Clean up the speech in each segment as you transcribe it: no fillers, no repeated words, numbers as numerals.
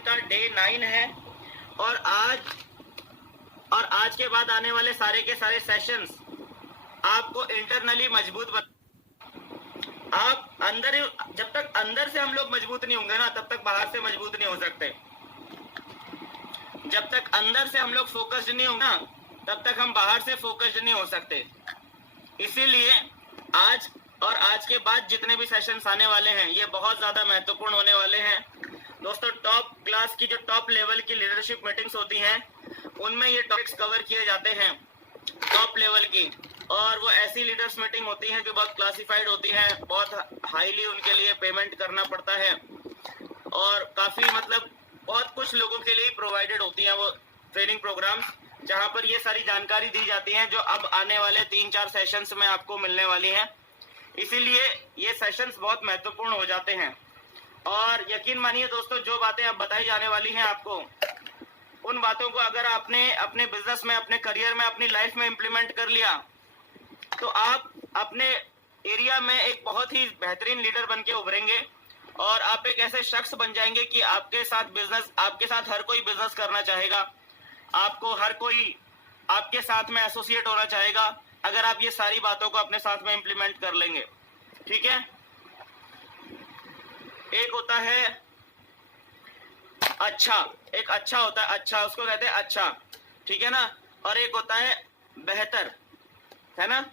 का डे 9 है और आज के बाद आने वाले सारे के सारे सेशंस आपको इंटरनली मजबूत आप अंदर, जब तक अंदर से हम लोग मजबूत नहीं होंगे ना तब तक बाहर से मजबूत नहीं हो सकते। जब तक अंदर से हम लोग फोकस्ड नहीं होंगे ना तब तक हम बाहर से फोकस्ड नहीं हो सकते। इसीलिए आज के बाद जितने भी सेशंस आने वाले हैं ये बहुत ज्यादा महत्वपूर्ण होने वाले हैं दोस्तों। टॉप क्लास की जो टॉप लेवल की लीडरशिप मीटिंग्स होती हैं उनमें ये टॉपिक्स कवर किए जाते हैं टॉप लेवल की, और वो ऐसी लीडर्स मीटिंग होती हैं जो बहुत क्लासिफाइड होती हैं, बहुत हाईली उनके लिए पेमेंट करना पड़ता है और काफी बहुत कुछ लोगों के लिए प्रोवाइडेड होती हैं वो ट्रेनिंग प्रोग्राम्स, जहां पर ये सारी जानकारी दी जाती है जो अब आने वाले 3-4 सेशंस में आपको मिलने वाली हैं। इसीलिए ये सेशंस बहुत महत्वपूर्ण हो जाते हैं और यकीन मानिए दोस्तों जो बातें अब बताई जाने वाली हैं आपको, उन बातों को अगर आपने अपने बिजनेस में, अपने करियर में, अपनी लाइफ में इम्प्लीमेंट कर लिया तो आप अपने एरिया में एक बहुत ही बेहतरीन लीडर बन के उभरेंगे और आप एक ऐसे शख्स बन जाएंगे कि आपके साथ हर कोई बिजनेस करना चाहेगा, आपको हर कोई आपके साथ में एसोसिएट होना चाहेगा अगर आप ये सारी बातों को अपने साथ में इम्प्लीमेंट कर लेंगे। ठीक है, एक होता है एक अच्छा होता है, अच्छा उसको कहते हैं अच्छा, ठीक है ना, और एक होता है बेहतर, है ना।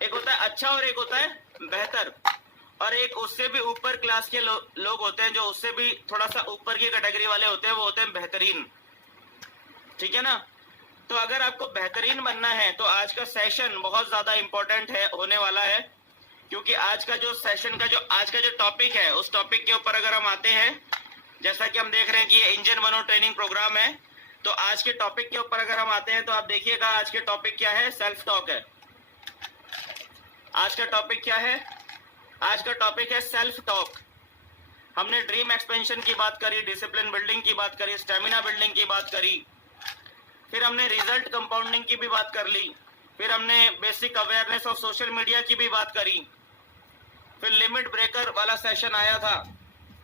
एक होता है अच्छा और एक होता है बेहतर, और एक उससे भी ऊपर क्लास के लोग होते हैं जो उससे भी थोड़ा सा ऊपर की कैटेगरी वाले होते हैं, वो होते हैं बेहतरीन। ठीक है ना, तो अगर आपको बेहतरीन बनना है तो आज का सेशन बहुत ज्यादा इंपॉर्टेंट है होने वाला है, क्योंकि आज का जो टॉपिक है उस टॉपिक के ऊपर अगर हम आते हैं, जैसा कि हम देख रहे हैं कि ये इंजन बनो ट्रेनिंग प्रोग्राम है, तो आज के टॉपिक के ऊपर अगर हम आते हैं तो आप देखिएगा आज के टॉपिक क्या है, सेल्फ टॉक है। आज का टॉपिक क्या है? आज का टॉपिक है सेल्फ टॉक। हमने ड्रीम एक्सपेंशन की बात करी, डिसिप्लिन बिल्डिंग की बात करी, स्टेमिना बिल्डिंग की बात करी, फिर हमने रिजल्ट कंपाउंडिंग की भी बात कर ली, फिर हमने basic awareness of social media की भी बात करी, फिर लिमिट ब्रेकर वाला सेशन आया था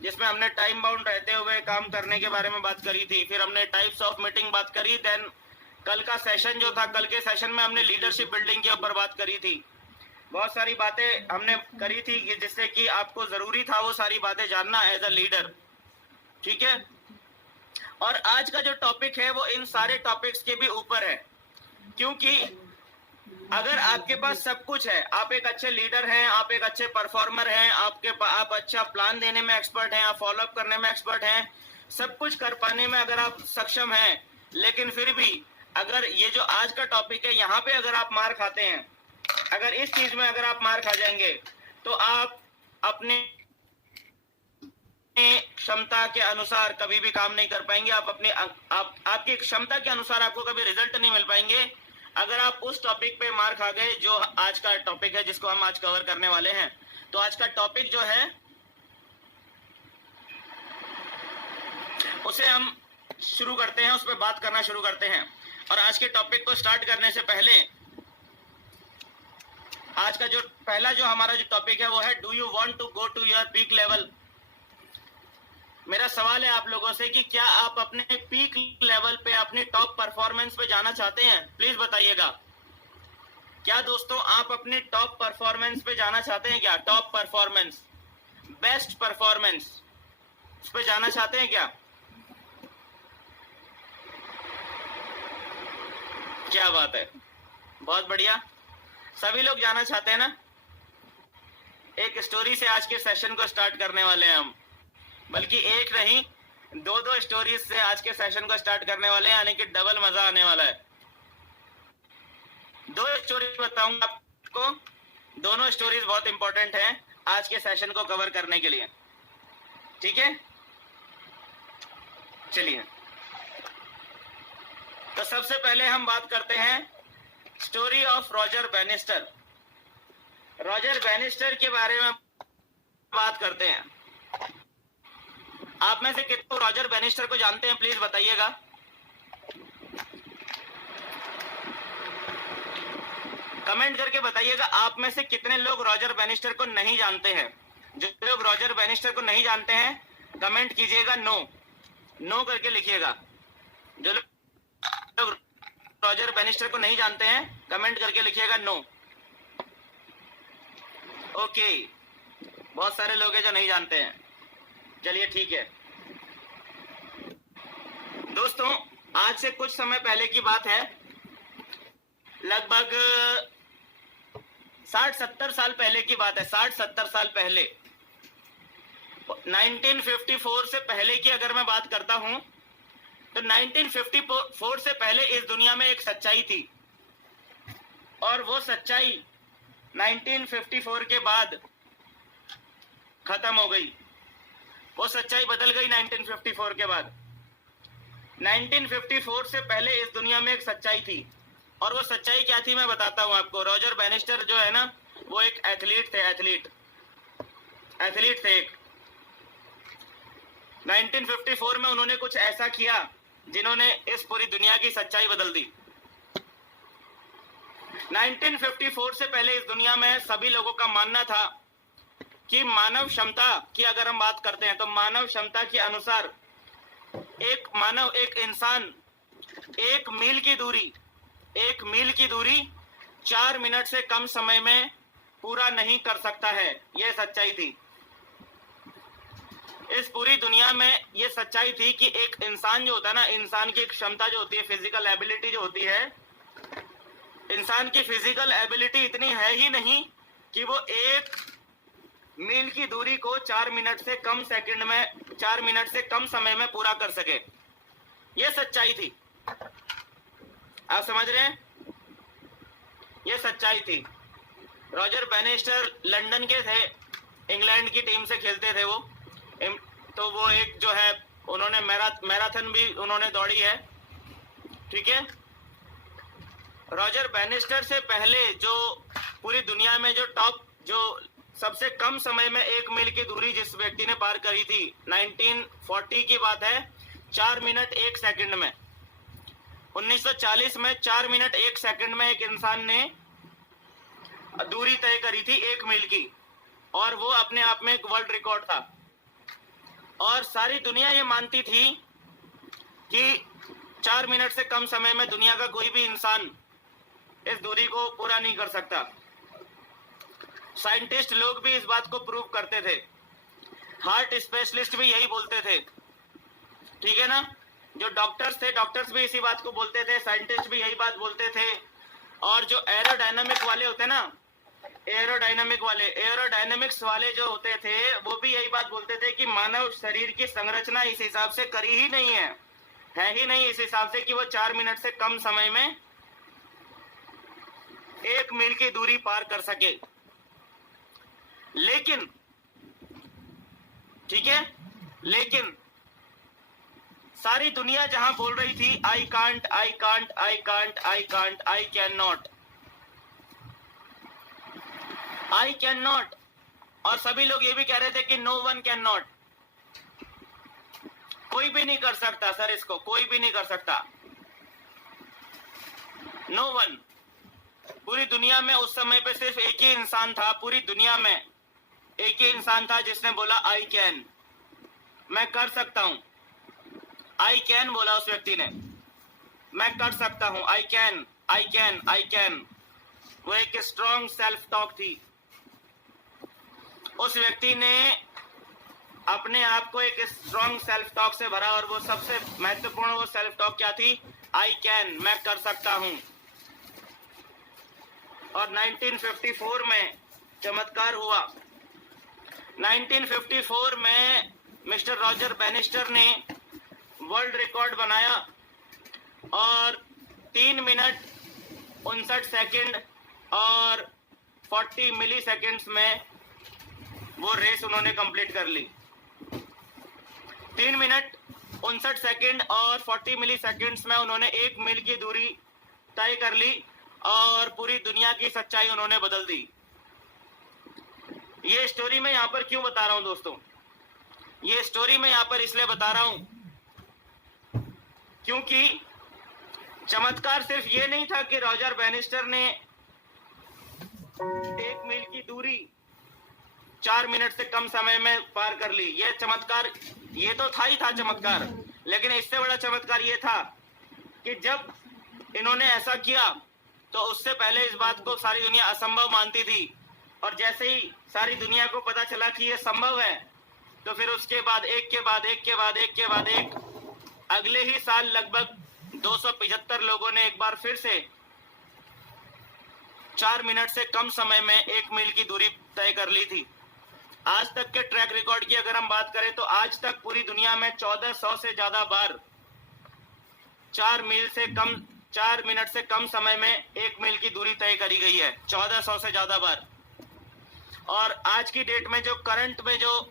जिसमें हमने टाइम बाउंड रहते हुए काम करने के बारे में बात करी थी, फिर हमने टाइप्स ऑफ मीटिंग बात करी, देन कल का सेशन जो था, कल के सेशन में हमने लीडरशिप बिल्डिंग के ऊपर बात करी थी। बहुत सारी बातें हमने करी थी जिससे कि आपको जरूरी था वो सारी बातें जानना एज अ लीडर। ठीक है, और आज का जो टॉपिक है वो इन सारे टॉपिक्स के भी ऊपर है, क्योंकि अगर आपके पास सब कुछ है, आप एक अच्छे लीडर हैं, आप एक अच्छे परफॉर्मर हैं, आप अच्छा प्लान देने में एक्सपर्ट हैं, आप फॉलोअप करने में एक्सपर्ट हैं, सब कुछ कर पाने में अगर आप सक्षम हैं, लेकिन फिर भी अगर ये जो आज का टॉपिक है यहाँ पे अगर आप मार खाते हैं, अगर इस चीज में अगर आप मार खा जाएंगे तो आप अपने क्षमता के अनुसार कभी भी काम नहीं कर पाएंगे, आपकी क्षमता के अनुसार आपको कभी रिजल्ट नहीं मिल पाएंगे अगर आप उस टॉपिक पे मार खा गए जो आज का टॉपिक है जिसको हम आज कवर करने वाले हैं। तो आज का टॉपिक जो है उसे हम शुरू करते हैं, उस पर बात करना शुरू करते हैं। और आज के टॉपिक को स्टार्ट करने से पहले आज का जो पहला जो हमारा जो टॉपिक है वो है do you want to go to your peak level. मेरा सवाल है आप लोगों से कि क्या आप अपने पीक लेवल पे, अपनी टॉप परफॉर्मेंस पे जाना चाहते हैं? प्लीज बताइएगा, क्या दोस्तों आप अपनी टॉप परफॉर्मेंस पे जाना चाहते हैं? क्या टॉप परफॉर्मेंस, बेस्ट परफॉर्मेंस उस पे जाना चाहते हैं क्या? क्या बात है, बहुत बढ़िया, सभी लोग जाना चाहते हैं ना। एक स्टोरी से आज के सेशन को स्टार्ट करने वाले हैं हम, बल्कि एक नहीं 2 स्टोरीज से आज के सेशन को स्टार्ट करने वाले हैं, यानी कि डबल मजा आने वाला है। 2 स्टोरी बताऊंगा आपको, दोनों स्टोरीज बहुत इंपॉर्टेंट हैं आज के सेशन को कवर करने के लिए। ठीक है, चलिए तो सबसे पहले हम बात करते हैं story of Roger banister. Roger banister के बारे में बात करते हैं। आप में से कितने रॉजर बैनिस्टर को जानते हैं? प्लीज बताइएगा। कमेंट करके बताइएगा आप में से कितने लोग रॉजर बैनिस्टर को नहीं जानते हैं। जो लोग रॉजर बैनिस्टर को नहीं जानते हैं कमेंट कीजिएगा नो। नो करके लिखिएगा। जो लोग रॉजर बैनिस्टर को नहीं जानते हैं कमेंट करके लिखिएगा नो। ओके, बहुत सारे लोग हैं जो नहीं जानते हैं, चलिए ठीक है। दोस्तों आज से कुछ समय पहले की बात है, लगभग 60-70 साल पहले की बात है। 60-70 साल पहले, 1954 से पहले की अगर मैं बात करता हूं तो 1954 से पहले इस दुनिया में एक सच्चाई थी, और वो सच्चाई 1954 के बाद खत्म हो गई। वो सच्चाई बदल गई 1954 के बाद। 1954 से पहले इस दुनिया में एक सच्चाई थी, और वो सच्चाई क्या थी मैं बताता हूं आपको। रॉजर बैनिस्टर जो है ना, वो एक एथलीट थे, एथलीट थे एक। 1954 में उन्होंने कुछ ऐसा किया जिन्होंने इस पूरी दुनिया की सच्चाई बदल दी। 1954 से पहले इस दुनिया में सभी लोगों का मानना था कि मानव क्षमता की अगर हम बात करते हैं तो मानव क्षमता के अनुसार एक इंसान 1 मील की दूरी 4 मिनट से कम समय में पूरा नहीं कर सकता है। यह सच्चाई थी। इस पूरी दुनिया में यह सच्चाई थी कि एक इंसान जो होता है ना, इंसान की क्षमता जो होती है, फिजिकल एबिलिटी जो होती है, इंसान की फिजिकल एबिलिटी इतनी है ही नहीं कि वो 1 मील की दूरी को 4 मिनट से कम समय में पूरा कर सके। यह सच्चाई थी। आप समझ रहे हैं? यह सच्चाई थी। रॉजर बैनिस्टर लंदन के थे, इंग्लैंड की टीम से खेलते थे वो। तो वो एक जो है, उन्होंने मैराथन भी उन्होंने दौड़ी है, ठीक है। रॉजर बैनिस्टर से पहले जो पूरी दुनिया में जो सबसे कम समय में 1 मील की दूरी जिस व्यक्ति ने पार करी थी, 1940 की बात है, 4 मिनट 1 सेकंड में। 1940 में 4 मिनट 1 सेकंड में एक इंसान ने दूरी तय करी थी 1 मील की, और वो अपने आप में एक वर्ल्ड रिकॉर्ड था। और सारी दुनिया ये मानती थी कि 4 मिनट से कम समय में दुनिया का कोई भी इंसान इस दूरी को पूरा नहीं कर सकता। साइंटिस्ट लोग भी इस बात को प्रूव करते थे, हार्ट स्पेशलिस्ट भी यही बोलते थे, ठीक है ना। जो डॉक्टर्स थे, डॉक्टर्स भी इसी बात को बोलते थे, साइंटिस्ट भी यही बात बोलते थे। और जो एरोडायनामिक वाले होते ना, एरोडायनामिक्स वाले जो होते थे, वो भी यही बात बोलते थे कि मानव शरीर की संरचना इस हिसाब से करी ही नहीं है ही नहीं इस हिसाब से कि वो 4 मिनट से कम समय में 1 मील की दूरी पार कर सके। लेकिन ठीक है, लेकिन सारी दुनिया जहां बोल रही थी I can't, I can't, I can't, I can't, I can not, I can not, और सभी लोग ये भी कह रहे थे कि नो वन कैन नॉट, कोई भी नहीं कर सकता सर, इसको कोई भी नहीं कर सकता, नो वन। पूरी दुनिया में उस समय पे सिर्फ एक ही इंसान था, पूरी दुनिया में एक ही इंसान था जिसने बोला आई कैन, मैं कर सकता हूं। आई कैन बोला उस व्यक्ति ने, मैं कर सकता हूं, I can, I can, I can. वो एक स्ट्रॉन्ग सेल्फ टॉक थी। उस व्यक्ति ने अपने आप को एक स्ट्रॉन्ग सेल्फ टॉक से भरा, और वो सबसे महत्वपूर्ण वो सेल्फ टॉक क्या थी? आई कैन, मैं कर सकता हूं। और 1954 में चमत्कार हुआ। 1954 में मिस्टर रॉजर बैनिस्टर ने वर्ल्ड रिकॉर्ड बनाया, और 3 मिनट 59 सेकंड और 40 मिली सेकेंड्स में वो रेस उन्होंने कंप्लीट कर ली। 3 मिनट 59 सेकंड और 40 मिली सेकेंड्स में उन्होंने 1 मील की दूरी तय कर ली, और पूरी दुनिया की सच्चाई उन्होंने बदल दी। ये स्टोरी मैं यहाँ पर क्यों बता रहा हूँ दोस्तों? ये स्टोरी मैं यहाँ पर इसलिए बता रहा हूँ क्योंकि चमत्कार सिर्फ ये नहीं था कि रॉजर बैनिस्टर ने 1 मील की दूरी 4 मिनट से कम समय में पार कर ली। ये चमत्कार, ये तो था ही था चमत्कार, लेकिन इससे बड़ा चमत्कार ये था कि जब इन्होंने ऐसा किया तो उससे पहले इस बात को सारी दुनिया असंभव मानती थी, और जैसे ही सारी दुनिया को पता चला कि ये संभव है तो फिर उसके बाद एक के बाद एक के बाद एक के बाद एक अगले ही साल लगभग 275 लोगों ने एक बार फिर से 4 मिनट से कम समय में 1 मील की दूरी तय कर ली थी। आज तक के ट्रैक रिकॉर्ड की अगर हम बात करें तो आज तक पूरी दुनिया में 1400 से ज्यादा बार 4 मिनट से कम समय में 1 मील की दूरी तय करी गई है, 1400 से ज्यादा बार। और आज की डेट में जो करंट में जो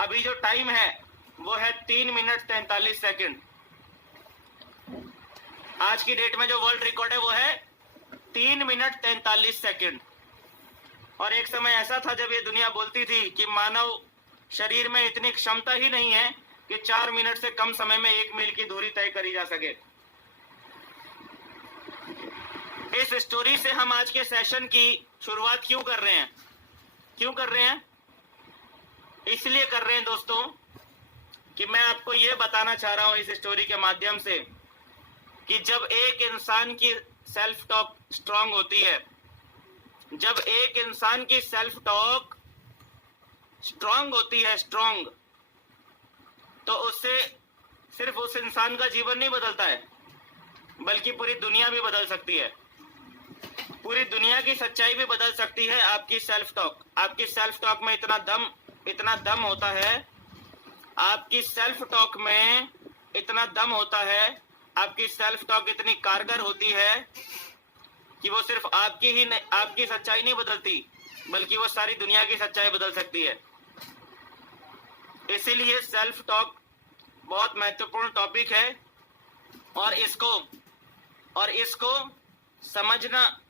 अभी जो टाइम है वो है 3 मिनट 43 सेकंड। आज की डेट में जो वर्ल्ड रिकॉर्ड है वो है 3 मिनट 43 सेकंड। और एक समय ऐसा था जब ये दुनिया बोलती थी कि मानव शरीर में इतनी क्षमता ही नहीं है कि 4 मिनट से कम समय में 1 मील की दूरी तय करी जा सके। इस स्टोरी से हम आज के सेशन की शुरुआत क्यों कर रहे हैं? इसलिए कर रहे हैं दोस्तों कि मैं आपको ये बताना चाह रहा हूं इस स्टोरी के माध्यम से कि जब एक इंसान की सेल्फ टॉक स्ट्रांग होती है, जब एक इंसान की सेल्फ टॉक स्ट्रांग होती है, तो उससे सिर्फ उस इंसान का जीवन नहीं बदलता है बल्कि पूरी दुनिया भी बदल सकती है। पूरी दुनिया की सच्चाई भी बदल सकती है आपकी सेल्फ टॉक में इतना दम होता है, आपकी सेल्फ टॉक में इतना दम होता है, आपकी सेल्फ टॉक इतनी कारगर होती है कि वो सिर्फ आपकी सच्चाई नहीं बदलती बल्कि वो सारी दुनिया की सच्चाई बदल सकती है। इसीलिए सेल्फ टॉक बहुत महत्वपूर्ण टॉपिक है और इसको समझना,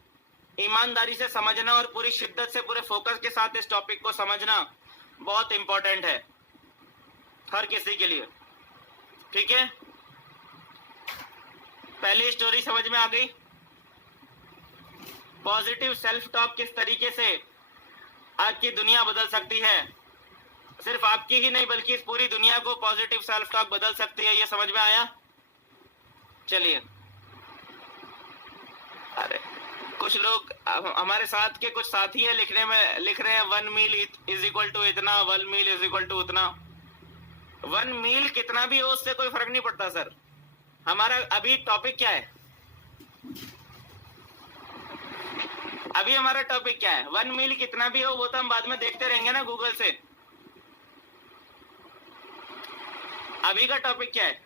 ईमानदारी से समझना और पूरी शिद्दत से पूरे फोकस के साथ इस टॉपिक को समझना बहुत इंपॉर्टेंट है हर किसी के लिए। ठीक है, पहली स्टोरी समझ में आ गई। पॉजिटिव सेल्फ टॉक किस तरीके से आज की दुनिया बदल सकती है, सिर्फ आपकी ही नहीं बल्कि इस पूरी दुनिया को पॉजिटिव सेल्फ टॉक बदल सकती है, ये समझ में आया। चलिए, अरे कुछ लोग हमारे साथ के कुछ साथी है लिख रहे हैं 1 मील इज इक्वल टू इतना, 1 मील इज इक्वल टू उतना। 1 मील कितना भी हो उससे कोई फर्क नहीं पड़ता सर। हमारा अभी टॉपिक क्या है? अभी हमारा टॉपिक क्या है? 1 मील कितना भी हो वो तो हम बाद में देखते रहेंगे ना गूगल से। अभी का टॉपिक क्या है?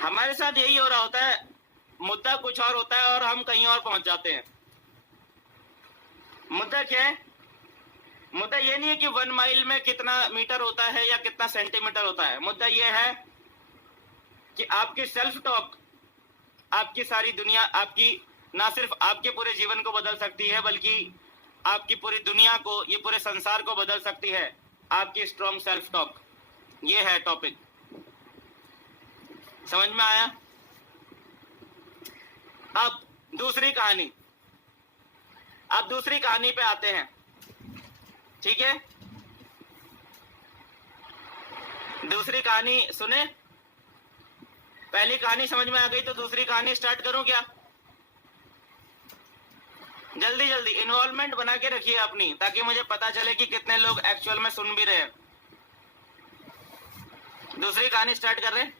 हमारे साथ यही हो रहा होता है, मुद्दा कुछ और होता है और हम कहीं और पहुंच जाते हैं। मुद्दा क्या है? मुद्दा ये नहीं है कि 1 माइल में कितना मीटर होता है या कितना सेंटीमीटर होता है। मुद्दा ये है कि आपकी सेल्फ टॉक आपकी सारी दुनिया, आपकी ना सिर्फ आपके पूरे जीवन को बदल सकती है बल्कि आपकी पूरी दुनिया को, ये पूरे संसार को बदल सकती है। आपकी स्ट्रॉन्ग सेल्फ टॉक, ये है टॉपिक। समझ में आया? अब दूसरी कहानी पे आते हैं। ठीक है, दूसरी कहानी सुने। पहली कहानी समझ में आ गई तो दूसरी कहानी स्टार्ट करूं क्या? जल्दी इन्वॉल्वमेंट बना के रखिए अपनी, ताकि मुझे पता चले कि कितने लोग एक्चुअल में सुन भी रहे हैं। दूसरी कहानी स्टार्ट कर रहे हैं।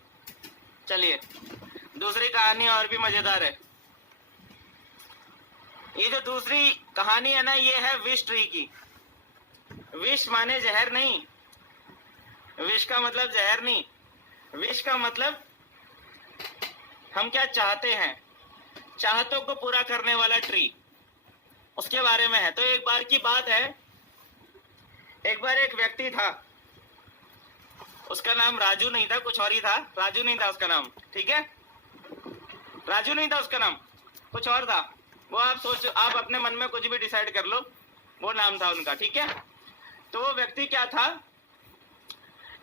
चलिए, दूसरी कहानी और भी मजेदार है। ये जो दूसरी कहानी है ना, ये है विश ट्री की। विश माने जहर नहीं, विश का मतलब जहर नहीं, विश का मतलब हम क्या चाहते हैं, चाहतों को पूरा करने वाला ट्री, उसके बारे में है। तो एक बार की बात है, एक बार एक व्यक्ति था, उसका नाम राजू नहीं था, कुछ और ही था। राजू नहीं था उसका नाम, ठीक है, राजू नहीं था उसका नाम, कुछ और था वो। आप अपने मन में कुछ भी डिसाइड कर लो, वो नाम था उनका, ठीक है। तो वो व्यक्ति क्या था,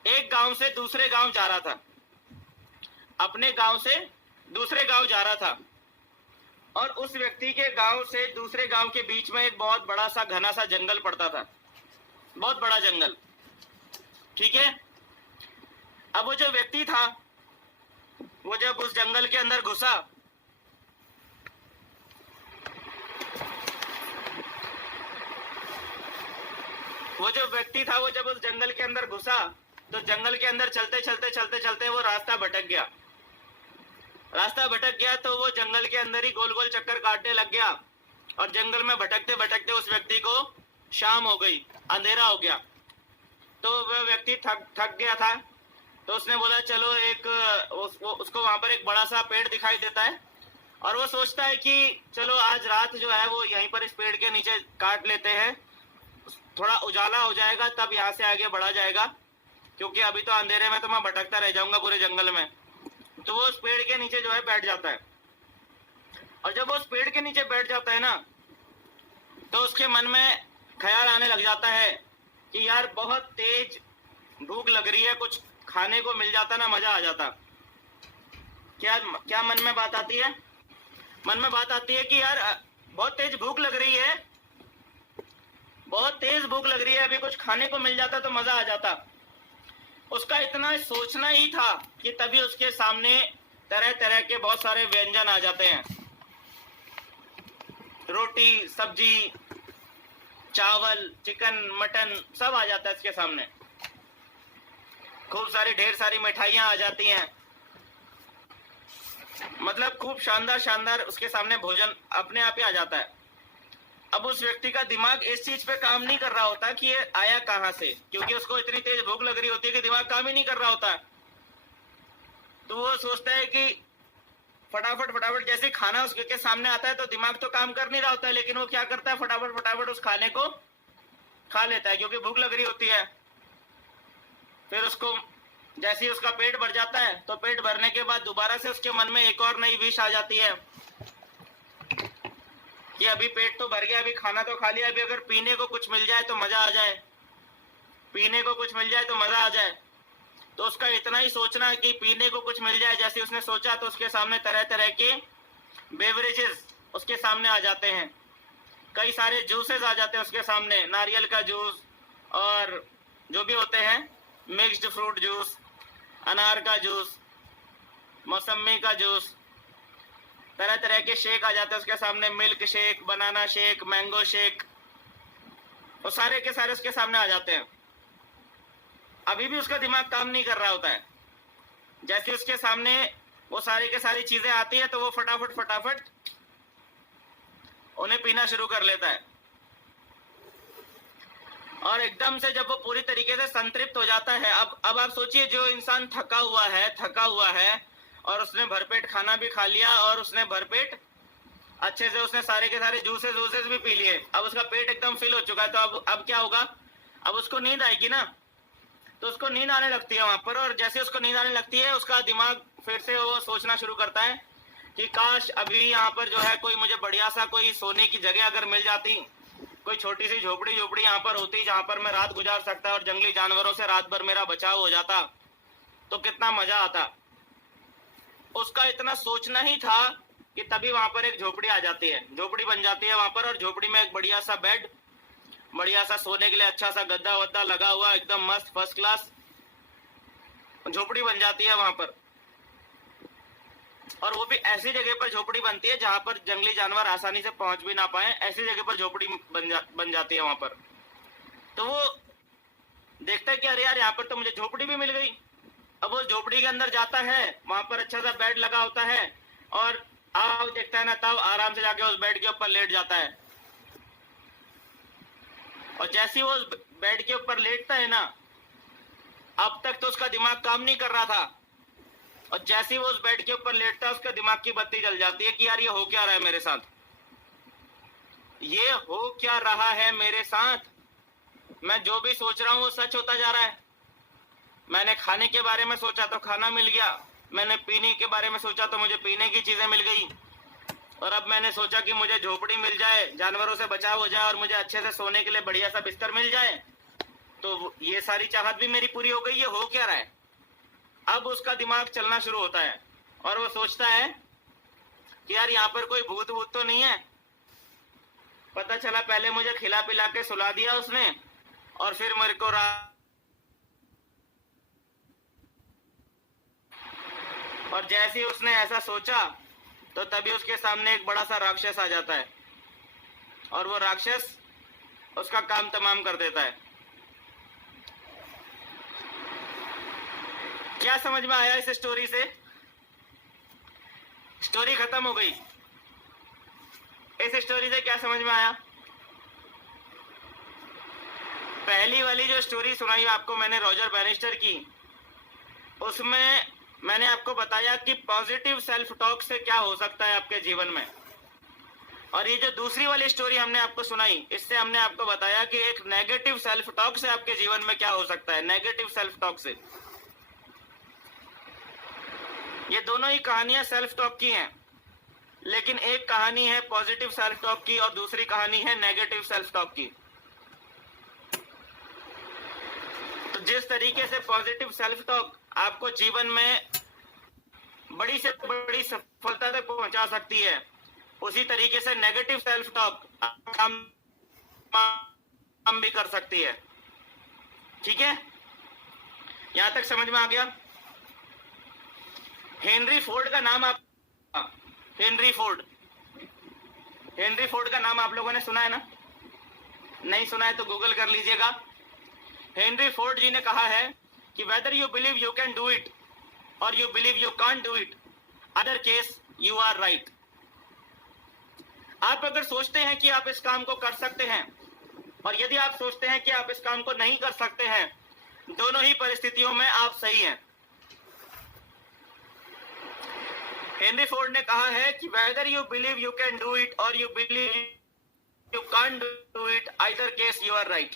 एक गांव से दूसरे गांव जा रहा था, अपने गांव से दूसरे गांव जा रहा था, और उस व्यक्ति के गांव से दूसरे गांव के बीच में एक बहुत बड़ा सा घना सा जंगल पड़ता था, बहुत बड़ा जंगल। ठीक है। अब वो जो व्यक्ति था, वो जब उस जंगल के अंदर घुसा, वो जो व्यक्ति था वो जब उस जंगल के अंदर घुसा, तो जंगल के अंदर चलते चलते चलते चलते वो रास्ता भटक गया। रास्ता भटक गया तो वो जंगल के अंदर ही गोल गोल चक्कर काटने लग गया, और जंगल में भटकते भटकते उस व्यक्ति को शाम हो गई, अंधेरा हो गया। तो वह व्यक्ति थक गया था, तो उसने बोला चलो उसको वहां पर एक बड़ा सा पेड़ दिखाई देता है, और वो सोचता है कि चलो आज रात जो है वो यहीं पर इस पेड़ के नीचे काट लेते हैं, थोड़ा उजाला हो जाएगा तब यहाँ से आगे बढ़ा जाएगा, क्योंकि अभी तो अंधेरे में तो मैं भटकता रह जाऊंगा पूरे जंगल में। तो वो उस पेड़ के नीचे जो है बैठ जाता है, और जब वो उस पेड़ के नीचे बैठ जाता है ना, तो उसके मन में ख्याल आने लग जाता है कि यार बहुत तेज भूख लग रही है, कुछ खाने को मिल जाता ना मजा आ जाता। क्या क्या मन में बात आती है? मन में बात आती है कि यार बहुत तेज भूख लग रही है, बहुत तेज भूख लग रही है, अभी कुछ खाने को मिल जाता तो मजा आ जाता। उसका इतना सोचना ही था कि तभी उसके सामने तरह तरह के बहुत सारे व्यंजन आ जाते हैं, रोटी, सब्जी, चावल, चिकन, मटन सब आ जाता है इसके सामने। खूब सारी ढेर सारी मिठाइयां आ जाती हैं, मतलब खूब शानदार शानदार उसके सामने भोजन अपने आप ही आ जाता है। अब उस व्यक्ति का दिमाग इस चीज पे काम नहीं कर रहा होता कि ये आया कहां से, क्योंकि उसको इतनी तेज भूख लग रही होती है कि दिमाग काम ही नहीं कर रहा होता। तो वो सोचता है कि फटाफट फटाफट जैसे खाना उसके सामने आता है तो दिमाग तो काम कर नहीं रहा होता है, लेकिन वो क्या करता है, फटाफट फटाफट उस खाने को खा लेता है, क्योंकि भूख लग रही होती है। फिर उसको जैसे ही उसका पेट भर जाता है, तो पेट भरने के बाद दोबारा से उसके मन में एक और नई विश आ जाती है कि अभी पेट तो भर गया, अभी खाना तो खा लिया, अभी अगर पीने को कुछ मिल जाए तो मजा आ जाए, पीने को कुछ मिल जाए तो मजा आ जाए। तो उसका इतना ही सोचना कि पीने को कुछ मिल जाए, जैसे उसने सोचा तो उसके सामने तरह तरह के बेवरेजेस उसके सामने आ जाते हैं, कई सारे जूसेस आ जाते हैं उसके सामने, नारियल का जूस और जो भी होते हैं, मिक्स्ड फ्रूट जूस, अनार का जूस, मौसमी का जूस, तरह तरह के शेक आ जाते हैं उसके सामने, milk shake, banana shake, mango shake, वो सारे के सारे उसके सामने आ जाते हैं। अभी भी उसका दिमाग काम नहीं कर रहा होता है। जैसे उसके सामने वो सारी के सारी चीजें आती है तो वो फटाफट फटाफट उन्हें पीना शुरू कर लेता है, और एकदम से जब वो पूरी तरीके से संतृप्त हो जाता है, अब आप सोचिए, जो इंसान थका हुआ है और उसने भरपेट खाना भी खा लिया और उसने भरपेट अच्छे से उसने सारे के सारे जूसेस वूसेस भी पी लिए, अब उसका पेट एकदम फिल हो चुका है, तो अब क्या होगा, अब उसको नींद आएगी ना, तो उसको नींद आने लगती है वहां पर। और जैसे उसको नींद आने लगती है, उसका दिमाग फिर से वो सोचना शुरू करता है कि काश अभी यहाँ पर जो है कोई मुझे बढ़िया सा कोई सोने की जगह अगर मिल जाती, कोई छोटी सी झोपड़ी यहाँ पर होती जहां पर मैं रात गुजार सकता और जंगली जानवरों से रात भर मेरा बचाव हो जाता, तो कितना मजा आता। उसका इतना सोचना ही था कि तभी वहां पर एक झोपड़ी आ जाती है, झोपड़ी बन जाती है वहां पर, और झोपड़ी में एक बढ़िया सा बेड, बढ़िया सा सोने के लिए अच्छा सा गद्दा वद्दा लगा हुआ, एकदम मस्त फर्स्ट क्लास झोपड़ी बन जाती है वहां पर। और वो भी ऐसी जगह पर झोपड़ी बनती है जहां पर जंगली जानवर आसानी से पहुंच भी ना पाए, ऐसी जगह पर झोपड़ी बन जाती है वहां पर। तो वो देखता है कि अरे यार यहाँ पर तो मुझे झोपड़ी भी मिल गई। अब वो झोपड़ी के अंदर जाता है, वहां पर अच्छा सा बेड लगा होता है, और अब देखता है ना, तब आराम से जाके उस बेड के ऊपर लेट जाता है। और जैसे ही वो उस बेड के ऊपर लेटता है ना, अब तक तो उसका दिमाग काम नहीं कर रहा था, और जैसे ही वो उस बेड के ऊपर लेटता है, उसका दिमाग की बत्ती जल जाती है कि यार ये हो क्या रहा है मेरे साथ, ये हो क्या रहा है मेरे साथ, मैं जो भी सोच रहा हूँ वो सच होता जा रहा है। मैंने खाने के बारे में सोचा तो खाना मिल गया, मैंने पीने के बारे में सोचा तो मुझे पीने की चीजें मिल गई, और अब मैंने सोचा कि मुझे झोपड़ी मिल जाए, जानवरों से बचाव हो जाए और मुझे अच्छे से सोने के लिए बढ़िया सा बिस्तर मिल जाए, तो ये सारी चाहत भी मेरी पूरी हो गई, ये हो क्या रहा है। अब उसका दिमाग चलना शुरू होता है और वो सोचता है कि यार यहाँ पर कोई भूत भूत तो नहीं है। पता चला पहले मुझे खिला पिला के सुला दिया उसने, और फिर मेरे को और जैसे ही उसने ऐसा सोचा तो तभी उसके सामने एक बड़ा सा राक्षस आ जाता है और वो राक्षस उसका काम तमाम कर देता है। क्या समझ में आया इस स्टोरी से? स्टोरी खत्म हो गई। इस स्टोरी से क्या समझ में आया? पहली वाली जो स्टोरी सुनाई आपको मैंने रॉजर बैनिस्टर की, उसमें मैंने आपको बताया कि पॉजिटिव सेल्फ टॉक से क्या हो सकता है आपके जीवन में। और ये जो दूसरी वाली स्टोरी हमने आपको सुनाई, इससे हमने आपको बताया कि एक नेगेटिव सेल्फ टॉक से आपके जीवन में क्या हो सकता है। नेगेटिव सेल्फ टॉक से, ये दोनों ही कहानियां सेल्फ टॉक की हैं, लेकिन एक कहानी है पॉजिटिव सेल्फ टॉक की और दूसरी कहानी है नेगेटिव सेल्फ टॉक की। तो जिस तरीके से पॉजिटिव सेल्फ टॉक आपको जीवन में बड़ी से बड़ी सफलता तक पहुंचा सकती है, उसी तरीके से नेगेटिव सेल्फ टॉक काम भी कर सकती है। ठीक है, यहां तक समझ में आ गया? हेनरी फोर्ड का नाम हेनरी फोर्ड का नाम आप लोगों ने सुना है ना? नहीं सुना है तो गूगल कर लीजिएगा। हेनरी फोर्ड जी ने कहा है कि whether you believe you can do it और you believe you can't do it, other case you are right. आप अगर सोचते हैं कि आप इस काम को कर सकते हैं और यदि आप सोचते हैं कि आप इस काम को नहीं कर सकते हैं, दोनों ही परिस्थितियों में आप सही हैं। हेनरी फोर्ड ने कहा है कि whether you believe you can do it और you believe you can't do it, either case you are right.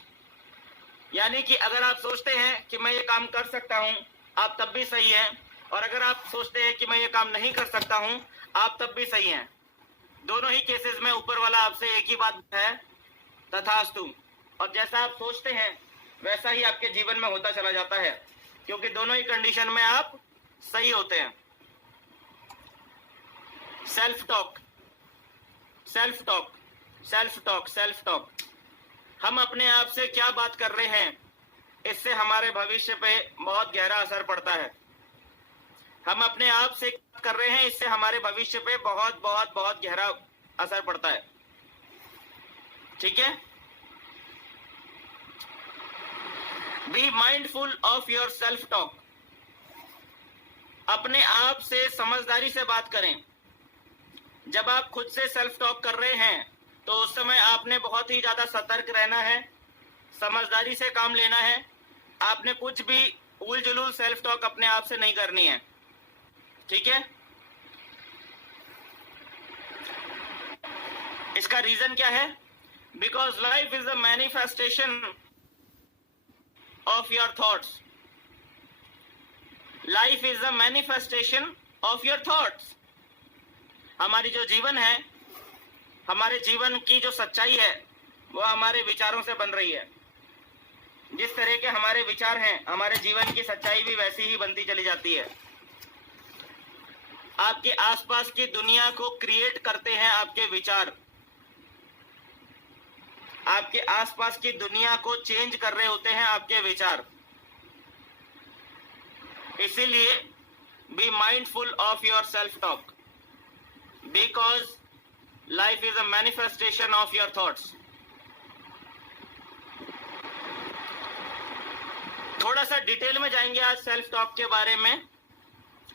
यानी कि अगर आप सोचते हैं कि मैं ये काम कर सकता हूं, आप तब भी सही हैं, और अगर आप सोचते हैं कि मैं ये काम नहीं कर सकता हूं, आप तब भी सही हैं। दोनों ही केसेस में ऊपर वाला आपसे एक ही बात है, तथास्तु। और जैसा आप सोचते हैं वैसा ही आपके जीवन में होता चला जाता है, क्योंकि दोनों ही कंडीशन में आप सही होते हैं। Self talk, self talk, self talk, self talk. हम अपने आप से क्या बात कर रहे हैं, इससे हमारे भविष्य पे बहुत गहरा असर पड़ता है। हम अपने आप से कर रहे हैं, इससे हमारे भविष्य पे बहुत बहुत बहुत गहरा असर पड़ता है। ठीक है? Be mindful of your self talk. अपने आप से समझदारी से बात करें। जब आप खुद से सेल्फ टॉक कर रहे हैं तो उस समय आपने बहुत ही ज्यादा सतर्क रहना है, समझदारी से काम लेना है। आपने कुछ भी उल जुलूल सेल्फ टॉक अपने आप से नहीं करनी है। ठीक है? इसका रीजन क्या है? Because life is a manifestation of your thoughts. Life is a manifestation of your thoughts. हमारी जो जीवन है, हमारे जीवन की जो सच्चाई है, वो हमारे विचारों से बन रही है। जिस तरह के हमारे विचार हैं, हमारे जीवन की सच्चाई भी वैसी ही बनती चली जाती है। आपके आसपास की दुनिया को क्रिएट करते हैं आपके विचार। आपके आसपास की दुनिया को चेंज कर रहे होते हैं आपके विचार। इसीलिए be mindful of your self talk, because life is a manifestation of your thoughts. थोड़ा सा डिटेल में जाएंगे आज सेल्फ टॉक के बारे में।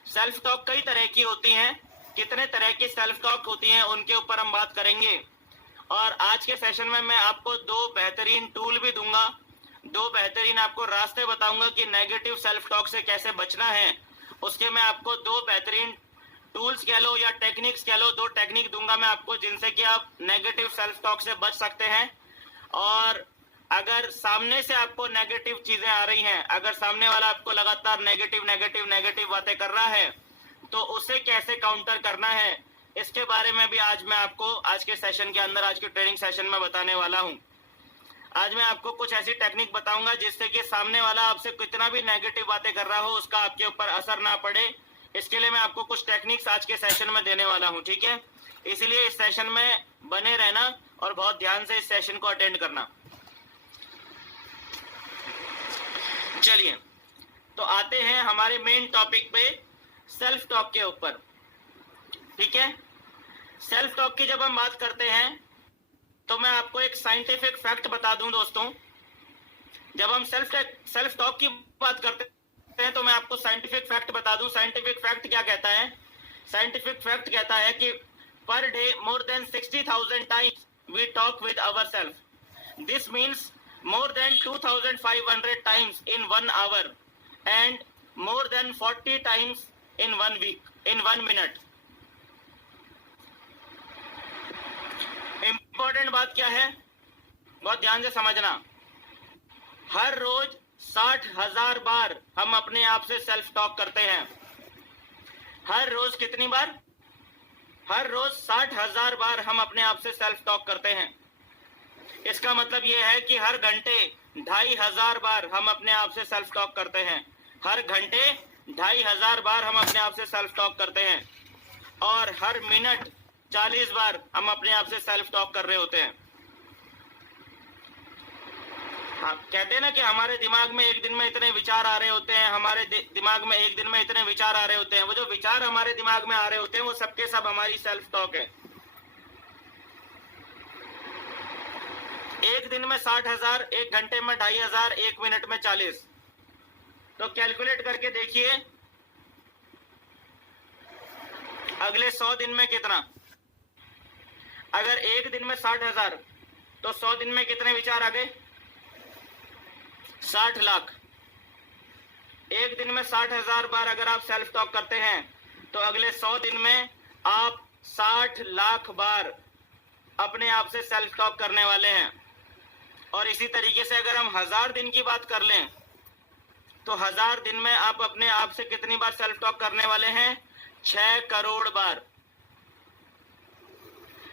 सेल्फ टॉक कई तरह की होती हैं, कितने तरह की सेल्फ टॉक होती हैं उनके ऊपर हम बात करेंगे। और आज के सेशन में मैं आपको दो बेहतरीन टूल भी दूंगा, दो बेहतरीन आपको रास्ते बताऊंगा कि नेगेटिव सेल्फ टॉक से कैसे बचना है। उसके मैं आपको दो बेहतरीन टूल्स कह लो या टेक्निक्स कह लो, दो टेक्निक दूंगा मैं आपको जिनसे कि आप नेगेटिव सेल्फ टॉक से बच सकते हैं। और अगर सामने से आपको नेगेटिव चीजें आ रही हैं, अगर सामने वाला आपको लगातार नेगेटिव नेगेटिव नेगेटिव बातें कर रहा है, तो उसे कैसे काउंटर करना है, इसके बारे में भी आज मैं आपको आज के सेशन के अंदर, आज के ट्रेनिंग सेशन में बताने वाला हूं। आज मैं आपको कुछ ऐसी टेक्निक बताऊंगा जिससे कि सामने वाला आपसे कितना भी नेगेटिव बातें कर रहा हो, उसका आपके ऊपर असर ना पड़े। इसके लिए मैं आपको कुछ टेक्निक्स आज के सेशन में देने वाला हूं। ठीक है? इसीलिए इस सेशन में बने रहना और बहुत ध्यान से इस सेशन को अटेंड करना। चलिए, तो आते हैं हमारे मेन टॉपिक पे। सेल्फ टॉक के ऊपर। ठीक है, सेल्फ टॉक की जब हम बात करते हैं तो मैं आपको एक साइंटिफिक फैक्ट बता दूं दोस्तों। जब हम सेल्फ टॉक की बात करते हैं तो मैं आपको साइंटिफिक फैक्ट बता दूं। साइंटिफिक फैक्ट क्या कहता है? साइंटिफिक फैक्ट कहता है कि per day more than 60,000 times we talk with our self. This means more than 2,500 times in 1 hour and more than 40 times in 1 week, in 1 minute. Important बात क्या है, बहुत ध्यान से समझना। हर रोज 60,000 बार हम अपने आप से सेल्फ टॉक करते हैं। हर रोज कितनी बार? हर रोज 60,000 बार हम अपने आप से सेल्फ टॉक करते हैं। इसका मतलब यह है कि हर घंटे 2,500 बार हम अपने आप से सेल्फ टॉक करते हैं। हर घंटे 2,500 बार हम अपने आप से सेल्फ टॉक करते हैं और हर मिनट 40 बार हम अपने आप से सेल्फ टॉक कर रहे होते हैं। हाँ, कहते हैं ना कि हमारे दिमाग में एक दिन में इतने विचार आ रहे होते हैं, हमारे दिमाग में एक दिन में इतने विचार आ रहे होते हैं। वो जो विचार हमारे दिमाग में आ रहे होते हैं वो सबके सब हमारी सेल्फ टॉक है। एक दिन में 60,000, एक घंटे में 2,500, एक मिनट में 40। तो कैलकुलेट करके देखिए अगले 100 दिन में कितना। अगर एक दिन में 60,000 तो 100 दिन में कितने विचार आ गए? 60 लाख। एक दिन में 60,000 बार अगर आप सेल्फ टॉक करते हैं तो अगले 100 दिन में आप 60 लाख बार अपने आप से सेल्फ टॉक करने वाले हैं। और इसी तरीके से अगर हम 1000 दिन की बात कर लें तो 1000 दिन में आप अपने आप से कितनी बार सेल्फ टॉक करने वाले हैं? 6 करोड़ बार।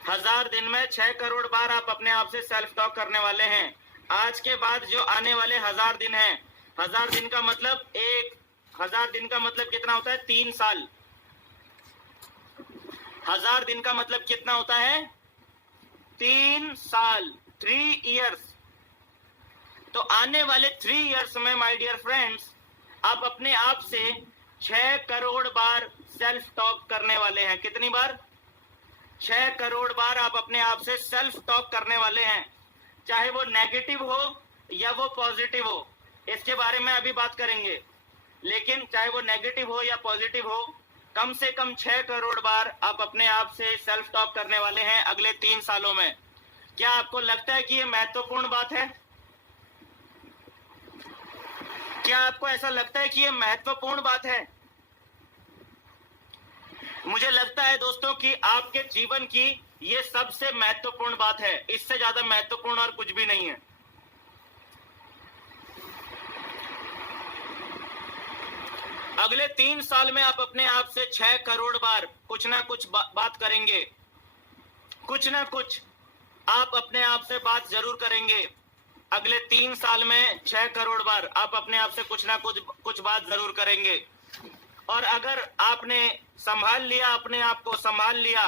1000 दिन में 6 करोड़ बार आप अपने आप से सेल्फ टॉक करने वाले हैं। आज के बाद जो आने वाले 1000 दिन हैं, 1000 दिन का मतलब 1000 दिन का मतलब कितना होता है? 3 साल। 1000 दिन का मतलब कितना होता है? 3 साल, 3 इयर्स। तो आने वाले 3 इयर्स में माय डियर फ्रेंड्स आप अपने आप से 6 करोड़ बार सेल्फ टॉक करने वाले हैं। कितनी बार? 6 करोड़ बार आप अपने आप से सेल्फ टॉक करने वाले हैं। चाहे वो नेगेटिव हो या वो पॉजिटिव हो, इसके बारे में अभी बात करेंगे। लेकिन चाहे वो नेगेटिव हो या पॉजिटिव हो, कम से कम 6 करोड़ बार आप अपने आप से सेल्फ टॉक करने वाले हैं अगले 3 सालों में। क्या आपको लगता है कि ये महत्वपूर्ण बात है? क्या आपको ऐसा लगता है कि ये महत्वपूर्ण बात है? मुझे लगता है दोस्तों कि आपके जीवन की ये सबसे महत्वपूर्ण बात है। इससे ज्यादा महत्वपूर्ण और कुछ भी नहीं है। अगले 3 साल में आप अपने आप से 6 करोड़ बार कुछ ना कुछ बात करेंगे। कुछ ना कुछ आप अपने आप से बात जरूर करेंगे। अगले 3 साल में 6 करोड़ बार आप अपने आप से कुछ ना कुछ बात जरूर करेंगे। और अगर आपने संभाल लिया, अपने आप को संभाल लिया,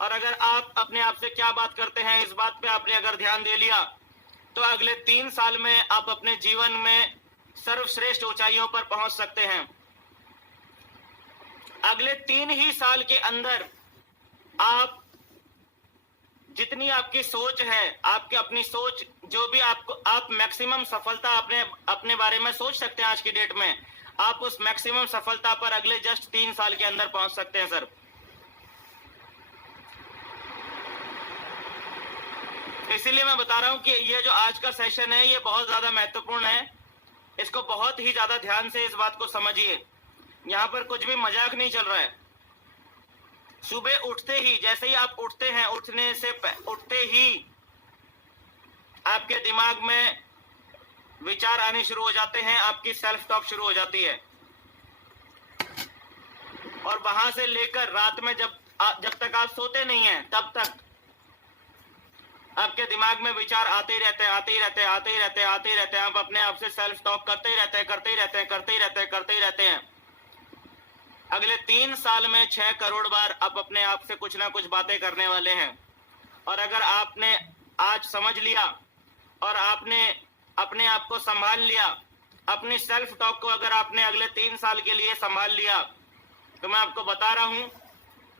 और अगर आप अपने आप से क्या बात करते हैं इस बात पे आपने अगर ध्यान दे लिया, तो अगले 3 साल में आप अपने जीवन में सर्वश्रेष्ठ ऊंचाइयों पर पहुंच सकते हैं। अगले 3 ही साल के अंदर आप जितनी आपकी सोच है, आपकी अपनी सोच, जो भी आप मैक्सिमम सफलता अपने बारे में सोच सकते हैं आज की डेट में, आप उस मैक्सिमम सफलता पर अगले जस्ट 3 साल के अंदर पहुंच सकते हैं सर। इसीलिए मैं बता रहा हूं कि ये जो आज का सेशन है ये बहुत ज्यादा महत्वपूर्ण है। इसको बहुत ही ज्यादा ध्यान से इस बात को समझिए। यहाँ पर कुछ भी मजाक नहीं चल रहा है। सुबह उठते ही, जैसे ही आप उठते हैं, उठते ही आपके दिमाग में विचार आने शुरू हो जाते हैं, आपकी सेल्फ टॉक शुरू हो जाती है। और वहां से लेकर रात में जब तक आप सोते नहीं हैं तब तक आपके दिमाग में विचार आते ही रहते हैं। आप अपने आप से सेल्फ टॉक करते ही रहते हैं। अगले 3 साल में 6 करोड़ बार आप अपने आप से कुछ ना कुछ बातें करने वाले हैं। और अगर आपने आज समझ लिया और आपने अपने आप को संभाल लिया, अपनी सेल्फ टॉक को अगर आपने अगले 3 साल के लिए संभाल लिया, तो मैं आपको बता रहा हूं,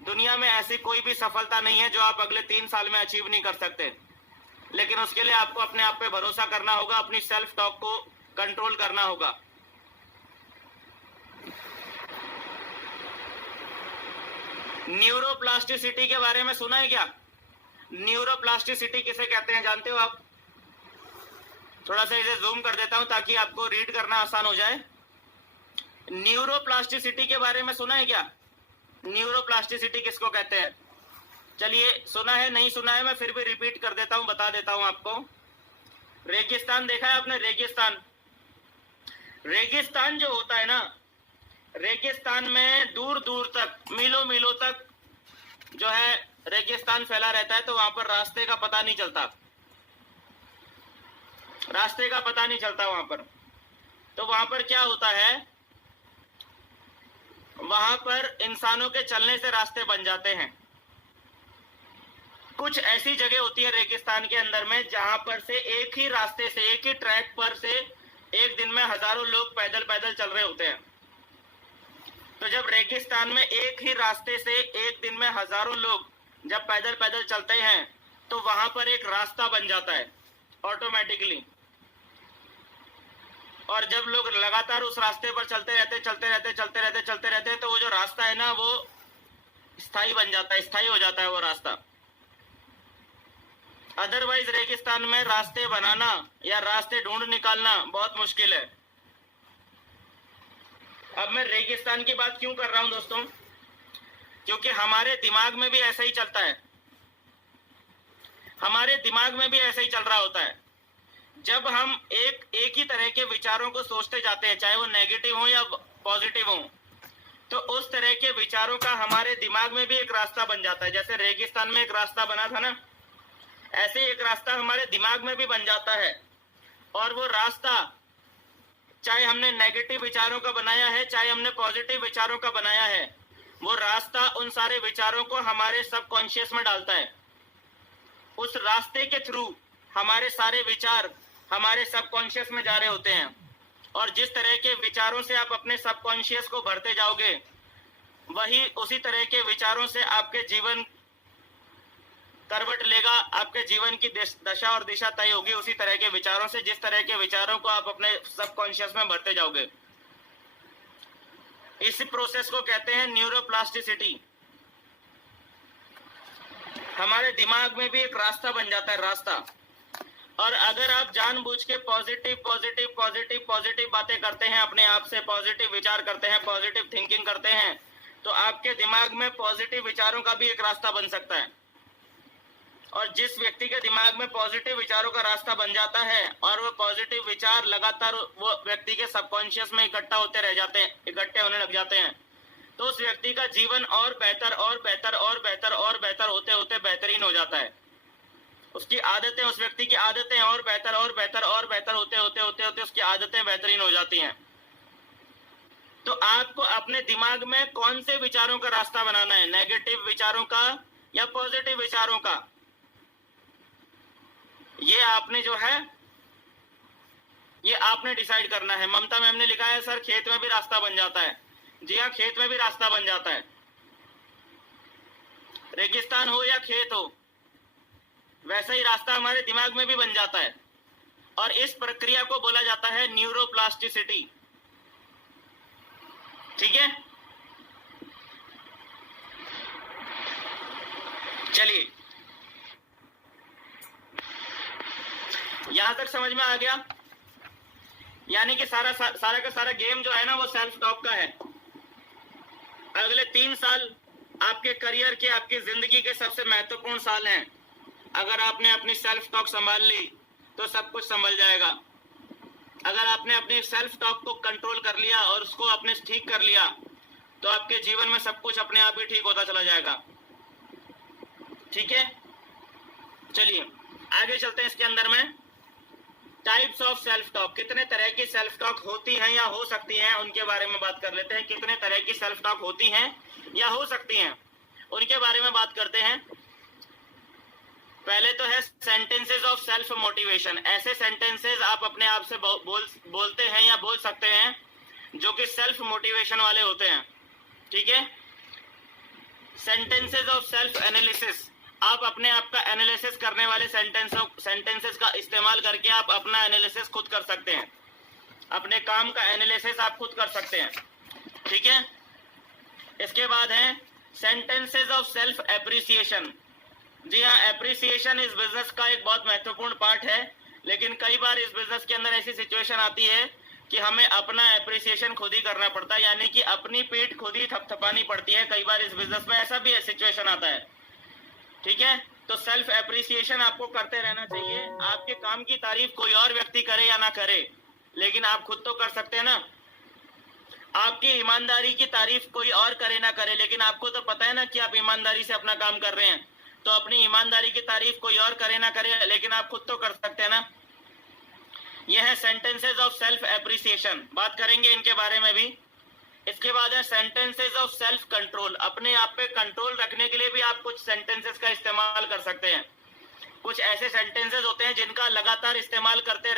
दुनिया में ऐसी कोई भी सफलता नहीं है जो आप अगले 3 साल में अचीव नहीं कर सकते, लेकिन उसके लिए आपको अपने आप पे भरोसा करना होगा, अपनी सेल्फ टॉक को कंट्रोल करना होगा। न्यूरोप्लास्टिसिटी के बारे में सुना है क्या? न्यूरोप्लास्टिसिटी किसे कहते हैं जानते हो आप? थोड़ा सा इसे जूम कर देता हूं ताकि आपको रीड करना आसान हो जाए। न्यूरोप्लास्टिसिटी के बारे में सुना है क्या? न्यूरोप्लास्टिसिटी किसको कहते हैं? चलिए, सुना है नहीं सुना है मैं फिर भी रिपीट कर देता हूं, बता देता हूं आपको। रेगिस्तान देखा है आपने? रेगिस्तान, रेगिस्तान जो होता है ना, रेगिस्तान में दूर दूर तक, मीलों मीलों तक जो है रेगिस्तान फैला रहता है, तो वहां पर रास्ते का पता नहीं चलता, रास्ते का पता नहीं चलता वहां पर। तो वहां पर क्या होता है, वहां पर इंसानों के चलने से रास्ते बन जाते हैं। कुछ ऐसी जगह होती है रेगिस्तान के अंदर में जहां पर से एक ही रास्ते से, एक ही ट्रैक पर से एक दिन में हजारों लोग पैदल पैदल चल रहे होते हैं। तो जब रेगिस्तान में एक ही रास्ते से एक दिन में हजारों लोग जब पैदल पैदल चलते हैं, तो वहां पर एक रास्ता बन जाता है ऑटोमेटिकली। और जब लोग लगातार उस रास्ते पर चलते रहते, तो वो जो रास्ता है ना, वो स्थायी बन जाता है, स्थायी हो जाता है वो रास्ता। अदरवाइज रेगिस्तान में रास्ते बनाना या रास्ते ढूंढ निकालना बहुत मुश्किल है। अब मैं रेगिस्तान की बात क्यों कर रहा हूं दोस्तों? क्योंकि हमारे दिमाग में भी ऐसा ही चलता है, हमारे दिमाग में भी ऐसा ही चल रहा होता है। जब हम एक ही तरह के विचारों को सोचते जाते हैं, चाहे वो नेगेटिव हो या पॉजिटिव हो, तो उस तरह के विचारों का हमारे दिमाग में भी एक रास्ता बन जाता है। जैसे रेगिस्तान में एक रास्ता बना था ना, ऐसे एक रास्ता हमारे दिमाग में भी बन जाता है। और वो रास्ता चाहे हमने नेगेटिव विचारों का बनाया है, चाहे हमने पॉजिटिव विचारों का बनाया है, वो रास्ता उन सारे विचारों को हमारे सबकॉन्शियस में डालता है। उस रास्ते के थ्रू हमारे सारे विचार हमारे सबकॉन्शियस में जा रहे होते हैं। और जिस तरह के विचारों से आप अपने सबकॉन्शियस को भरते जाओगे, वही उसी तरह के विचारों से आपके जीवन करवट लेगा, आपके जीवन की दशा और दिशा तय होगी उसी तरह के विचारों से, जिस तरह के विचारों को आप अपने सबकॉन्शियस में भरते जाओगे। इसी प्रोसेस को कहते हैं न्यूरोप्लास्टिसिटी। हमारे दिमाग में भी एक रास्ता बन जाता है, रास्ता। और अगर आप जानबूझ के पॉजिटिव बातें करते हैं, अपने आप से पॉजिटिव विचार करते हैं, पॉजिटिव थिंकिंग करते हैं, तो आपके दिमाग में पॉजिटिव विचारों का भी एक रास्ता बन सकता है। और जिस व्यक्ति के दिमाग में पॉजिटिव विचारों का रास्ता बन जाता है और वो पॉजिटिव विचार लगातार वो व्यक्ति के सबकॉन्शियस में इकट्ठा होते रह जाते हैं, इकट्ठे होने लग जाते हैं, तो उस व्यक्ति का जीवन और बेहतर होते होते बेहतरीन हो जाता है। उसकी आदतें, उस व्यक्ति की आदतें और बेहतर होते उसकी आदतें बेहतरीन हो जाती हैं। तो आपको अपने दिमाग में कौन से विचारों का रास्ता बनाना है, नेगेटिव विचारों का या पॉजिटिव विचारों का, ये आपने जो है ये आपने डिसाइड करना है। ममता मैम ने लिखा है सर खेत में भी रास्ता बन जाता है। जी हाँ, खेत में भी रास्ता बन जाता है। रेगिस्तान हो या खेत हो, वैसा ही रास्ता हमारे दिमाग में भी बन जाता है। और इस प्रक्रिया को बोला जाता है न्यूरोप्लास्टिसिटी। ठीक है, चलिए यहां तक समझ में आ गया। यानी कि सारा का सारा गेम जो है ना, वो सेल्फ टॉक का है। अगले 3 साल आपके करियर के, आपकी जिंदगी के सबसे महत्वपूर्ण साल हैं। अगर आपने अपनी सेल्फ टॉक संभाल ली तो सब कुछ संभल जाएगा। अगर आपने अपनी सेल्फ टॉक को कंट्रोल कर लिया और उसको आपने ठीक कर लिया, तो आपके जीवन में सब कुछ अपने आप ही ठीक होता चला जाएगा। ठीक है, चलिए आगे चलते हैं। इसके अंदर में टाइप्स ऑफ सेल्फ टॉक, कितने तरह की सेल्फ टॉक होती हैं या हो सकती हैं, उनके बारे में बात कर लेते हैं। कितने तरह की सेल्फ टॉक होती हैं या हो सकती हैं, उनके बारे में बात करते हैं। पहले तो है सेंटेंसेस ऑफ सेल्फ मोटिवेशन। ऐसे सेंटेंसेस आप अपने आप से बोलते हैं या बोल सकते हैं जो कि सेल्फ मोटिवेशन वाले होते हैं। ठीक है। सेंटेंसेस ऑफ सेल्फ एनालिसिस, आप अपने आप का एनालिसिस करने वाले सेंटेंसेस का इस्तेमाल करके आप अपना एनालिसिस खुद कर सकते हैं, अपने काम का एनालिसिस आप खुद कर सकते हैं, ठीक है। इसके बाद है सेंटेंसेस ऑफ सेल्फ एप्रिसिएशन। जी हाँ, एप्रिसिएशन इस बिजनेस का एक बहुत महत्वपूर्ण पार्ट है, लेकिन कई बार इस बिजनेस के अंदर ऐसी सिचुएशन आती है कि हमें अपना एप्रिसिएशन खुद ही करना पड़ता है, यानी कि अपनी पीठ खुद ही थपथपानी पड़ती है। कई बार इस बिजनेस में ऐसा भी सिचुएशन आता है, ठीक है। तो सेल्फ एप्रिसिएशन आपको करते रहना चाहिए। आपके काम की तारीफ कोई और व्यक्ति करे या ना करे, लेकिन आप खुद तो कर सकते हैं ना। आपकी ईमानदारी की तारीफ कोई और करे ना करे, लेकिन आपको तो पता है ना कि आप ईमानदारी से अपना काम कर रहे हैं। तो अपनी ईमानदारी की तारीफ कोई और करे ना करे, लेकिन आप खुद तो कर सकते हैं ना। यह है सेंटेंसेस ऑफ सेल्फ एप्रिसिएशन, बात करेंगे इनके बारे में भी। इसके बाद है सेंटेंसेस ऑफ सेल्फ कंट्रोल। अपने आप पे कंट्रोल रखने के लिए भी आप कुछ सेंटेंसेस का इस्तेमाल कर सकते हैं। कुछ ऐसे सेंटेंसेस होते हैं जिनका लगातार इस्तेमाल करते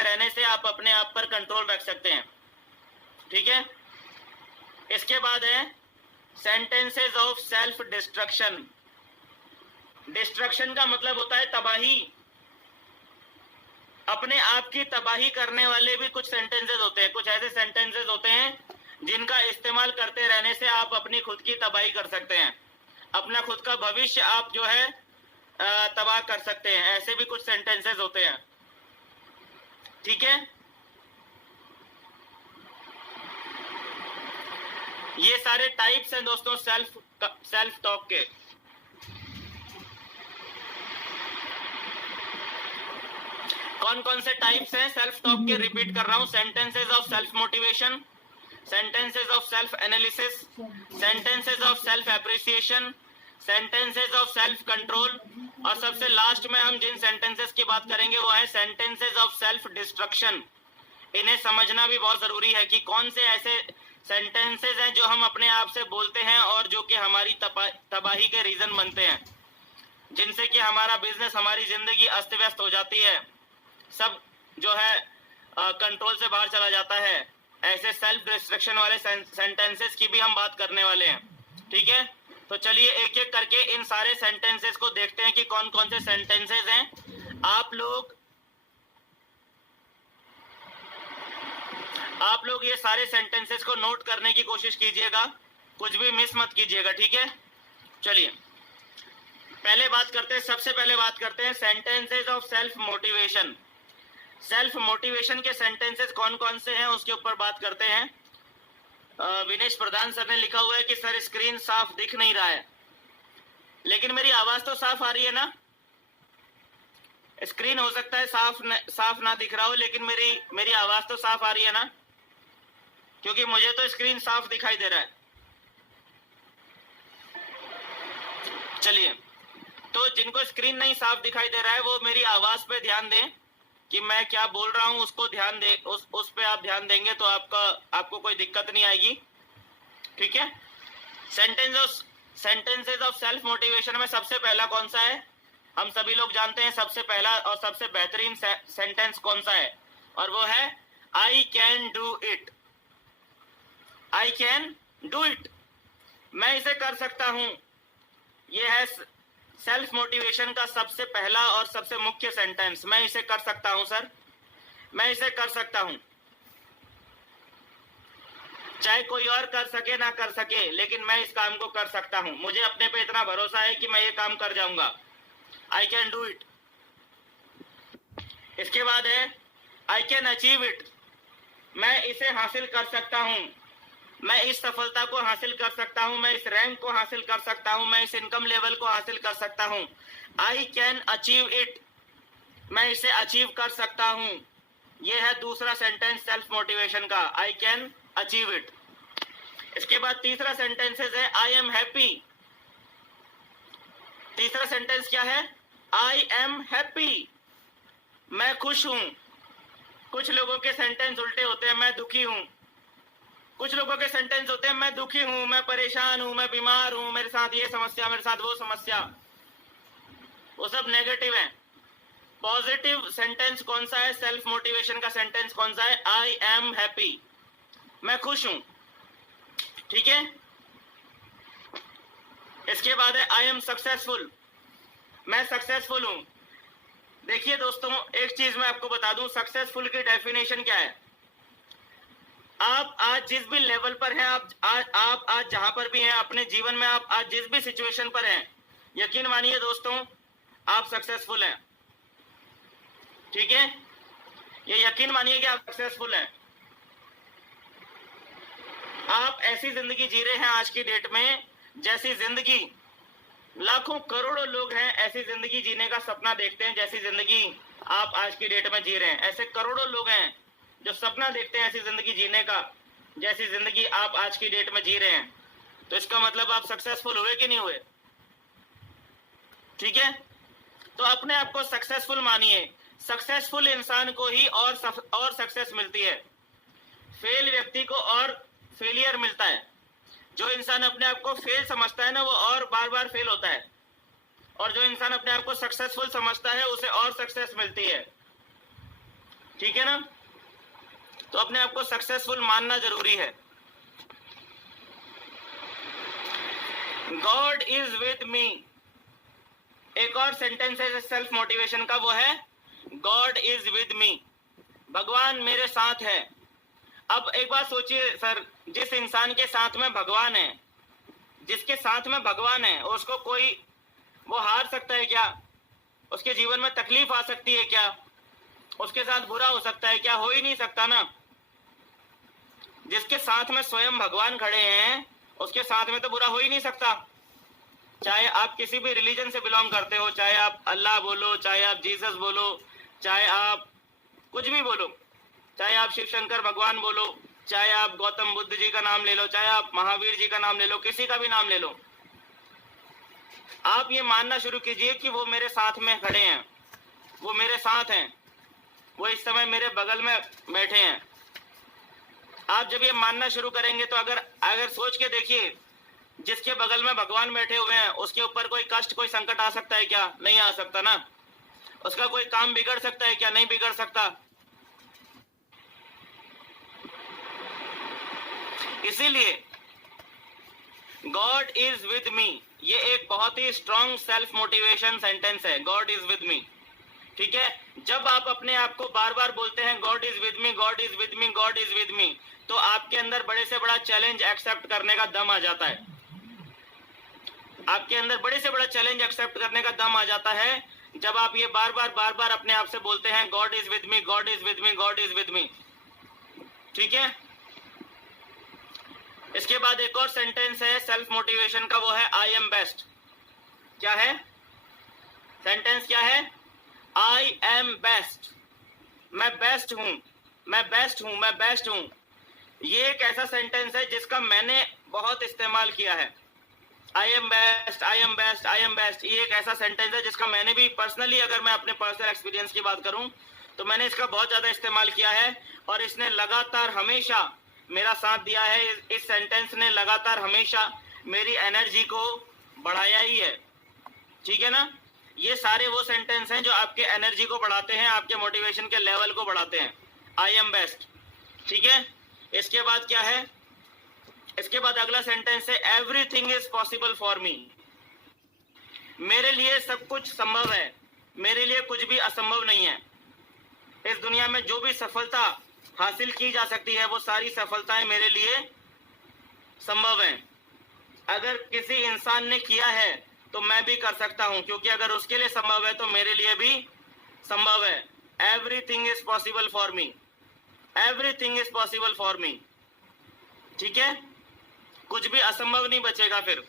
रहने से आप अपने आप पर कंट्रोल रख सकते हैं, ठीक है। इसके बाद है sentences of self destruction. Destruction का मतलब होता है तबाही। अपने आप की तबाही करने वाले भी कुछ सेंटेंसेस होते हैं। कुछ ऐसे सेंटेंसेस होते हैं जिनका इस्तेमाल करते रहने से आप अपनी खुद की तबाही कर सकते हैं, अपना खुद का भविष्य आप जो है तबाह कर सकते हैं। ऐसे भी कुछ सेंटेंसेस होते हैं, ठीक है। ये सारे टाइप्स हैं दोस्तों सेल्फ टॉक के। कौन कौन से टाइप्स हैं सेल्फ टॉक के, रिपीट कर रहा हूं। Sentences of self motivation, sentences of self analysis, sentences of self appreciation, sentences of self control, और सबसे लास्ट में हम जिन सेंटेंसेस की बात करेंगे वो है सेंटेंसेस ऑफ सेल्फ डिस्ट्रक्शन। इन्हें समझना भी बहुत जरूरी है कि कौन से ऐसे सेंटेंसेस हैं जो हम अपने आप से बोलते हैं और जो कि हमारी तबाही के रीजन बनते हैं, जिनसे कि हमारा बिजनेस, हमारी जिंदगी अस्त व्यस्त हो जाती है, सब जो है कंट्रोल से बाहर चला जाता है। ऐसे सेल्फ डिस्ट्रक्शन वाले सेंटेंसेस की भी हम बात करने वाले हैं, ठीक है। तो चलिए एक एक करके इन सारे सेंटेंसेस को देखते हैं कि कौन कौन से सेंटेंसेस हैं। आप लोग ये सारे सेंटेंसेस को नोट करने की कोशिश कीजिएगा, कुछ भी मिस मत कीजिएगा, ठीक है। चलिए सबसे पहले बात करते हैं sentences of self motivation. Self motivation के सेंटेंसेस कौन कौन से हैं उसके ऊपर बात करते हैं। विनेश प्रधान सर ने लिखा हुआ है कि सर स्क्रीन साफ दिख नहीं रहा है, लेकिन मेरी आवाज तो साफ आ रही है ना। स्क्रीन हो सकता है साफ ना दिख रहा हो, लेकिन मेरी आवाज तो साफ आ रही है ना, क्योंकि मुझे तो स्क्रीन साफ दिखाई दे रहा है। चलिए, तो जिनको स्क्रीन नहीं साफ दिखाई दे रहा है वो मेरी आवाज पे ध्यान दें कि मैं क्या बोल रहा हूं, उसको ध्यान दे, उस पे आप ध्यान देंगे तो आपको कोई दिक्कत नहीं आएगी, ठीक है। सेंटेंसेस ऑफ सेल्फ मोटिवेशन में सबसे पहला कौन सा है? हम सभी लोग जानते हैं सबसे पहला और सबसे बेहतरीन सेंटेंस कौन सा है, और वो है I can do it. I can do it, मैं इसे कर सकता हूं। यह है सेल्फ मोटिवेशन का सबसे पहला और सबसे मुख्य सेंटेंस। मैं इसे कर सकता हूं सर, मैं इसे कर सकता हूं। चाहे कोई और कर सके ना कर सके, लेकिन मैं इस काम को कर सकता हूं। मुझे अपने पे इतना भरोसा है कि मैं ये काम कर जाऊंगा। I can do it. इसके बाद है आई कैन अचीव इट, मैं इसे हासिल कर सकता हूं। मैं इस सफलता को हासिल कर सकता हूं, मैं इस रैंक को हासिल कर सकता हूं, मैं इस इनकम लेवल को हासिल कर सकता हूं। आई कैन अचीव इट, मैं इसे अचीव कर सकता हूं। यह है दूसरा सेंटेंस सेल्फ मोटिवेशन का, आई कैन अचीव इट। इसके बाद तीसरा सेंटेंस है आई एम हैप्पी। तीसरा सेंटेंस क्या है? आई एम हैप्पी, मैं खुश हूं। कुछ लोगों के सेंटेंस उल्टे होते हैं, मैं दुखी हूं। कुछ लोगों के सेंटेंस होते हैं मैं दुखी हूं, मैं परेशान हूं, मैं बीमार हूं, मेरे साथ ये समस्या, मेरे साथ वो समस्या। वो सब नेगेटिव है। पॉजिटिव सेंटेंस कौन सा है, सेल्फ मोटिवेशन का सेंटेंस कौन सा है, आई एम हैप्पी, मैं खुश हूं, ठीक है। इसके बाद है आई एम सक्सेसफुल, मैं सक्सेसफुल हूं। देखिए दोस्तों, एक चीज मैं आपको बता दूं, सक्सेसफुल की डेफिनेशन क्या है। आप आज जिस भी लेवल पर हैं, आप आज जहां पर भी हैं अपने जीवन में, आप आज जिस भी सिचुएशन पर हैं, यकीन मानिए दोस्तों आप सक्सेसफुल हैं, ठीक है। ये यकीन मानिए कि आप सक्सेसफुल हैं। आप ऐसी जिंदगी जी रहे हैं आज की डेट में जैसी जिंदगी लाखों करोड़ों लोग हैं ऐसी जिंदगी जीने का सपना देखते हैं, जैसी जिंदगी आप आज की डेट में जी रहे हैं। ऐसे करोड़ों लोग हैं जो सपना देखते हैं ऐसी जिंदगी जीने का जैसी जिंदगी आप आज की डेट में जी रहे हैं। तो इसका मतलब आप सक्सेसफुल हुए कि नहीं हुए, ठीक है। तो अपने आप को सक्सेसफुल मानिए। सक्सेसफुल इंसान को ही और सक्सेस मिलती है, फेल व्यक्ति को और फेलियर मिलता है। जो इंसान अपने आप को फेल समझता है ना, वो और बार बार फेल होता है, और जो इंसान अपने आप को सक्सेसफुल समझता है उसे और सक्सेस मिलती है, ठीक है ना। तो अपने आप को सक्सेसफुल मानना जरूरी है। गॉड इज विद मी, एक और सेंटेंस है सेल्फ मोटिवेशन का, वो है गॉड इज विद मी, भगवान मेरे साथ है। अब एक बात सोचिए सर, जिस इंसान के साथ में भगवान है, जिसके साथ में भगवान है, उसको कोई वो हार सकता है क्या? उसके जीवन में तकलीफ आ सकती है क्या? उसके साथ बुरा हो सकता है क्या? हो ही नहीं सकता ना। जिसके साथ में स्वयं भगवान खड़े हैं उसके साथ में तो बुरा हो ही नहीं सकता। चाहे आप किसी भी रिलीजन से बिलोंग करते हो, चाहे आप अल्लाह बोलो, चाहे आप जीसस बोलो, चाहे आप कुछ भी बोलो, चाहे आप शिव शंकर भगवान बोलो, चाहे आप गौतम बुद्ध जी का नाम ले लो, चाहे आप महावीर जी का नाम ले लो, किसी का भी नाम ले लो, आप ये मानना शुरू कीजिए कि वो मेरे साथ में खड़े हैं, वो मेरे साथ हैं, वो इस समय मेरे बगल में बैठे हैं। आप जब ये मानना शुरू करेंगे तो अगर सोच के देखिए, जिसके बगल में भगवान बैठे हुए हैं उसके ऊपर कोई कष्ट, कोई संकट आ सकता है क्या? नहीं आ सकता ना। उसका कोई काम बिगड़ सकता है क्या? नहीं बिगड़ सकता। इसीलिए गॉड इज विद मी, ये एक बहुत ही स्ट्रॉन्ग सेल्फ मोटिवेशन सेंटेंस है, गॉड इज विद मी, ठीक है। जब आप अपने आप को बार बार बोलते हैं God is with me, God is with me, God is with me, तो आपके अंदर बड़े से बड़ा चैलेंज एक्सेप्ट करने का दम आ जाता है। आपके अंदर बड़े से बड़ा चैलेंज एक्सेप्ट करने का दम आ जाता है जब आप ये बार बार अपने आप से बोलते हैं God is with me, God is with me, God is with me, ठीक है। इसके बाद एक और सेंटेंस है सेल्फ मोटिवेशन का, वो है आई एम बेस्ट। क्या है सेंटेंस? क्या है? आई एम बेस्ट, मैं बेस्ट हूं, मैं बेस्ट हूं, मैं बेस्ट हूं। ये एक ऐसा सेंटेंस है जिसका मैंने बहुत इस्तेमाल किया है। I am best, I am best, I am best, ये एक ऐसा सेंटेंस है जिसका मैंने भी पर्सनली, अगर मैं अपने पर्सनल एक्सपीरियंस की बात करूं तो मैंने इसका बहुत ज्यादा इस्तेमाल किया है, और इसने लगातार हमेशा मेरा साथ दिया है। इस सेंटेंस ने लगातार हमेशा मेरी एनर्जी को बढ़ाया ही है, ठीक है ना। ये सारे वो सेंटेंस हैं जो आपके एनर्जी को बढ़ाते हैं, आपके मोटिवेशन के लेवल को बढ़ाते हैं। आई एम बेस्ट, ठीक है। इसके बाद क्या है? इसके बाद अगला सेंटेंस है everything is possible for me, मेरे लिए सब कुछ संभव है, मेरे लिए कुछ भी असंभव नहीं है। इस दुनिया में जो भी सफलता हासिल की जा सकती है वो सारी सफलताएं मेरे लिए संभव हैं। अगर किसी इंसान ने किया है तो मैं भी कर सकता हूं, क्योंकि अगर उसके लिए संभव है तो मेरे लिए भी संभव है। Everything is possible for me, everything is possible for me, ठीक है। कुछ भी असंभव नहीं बचेगा फिर,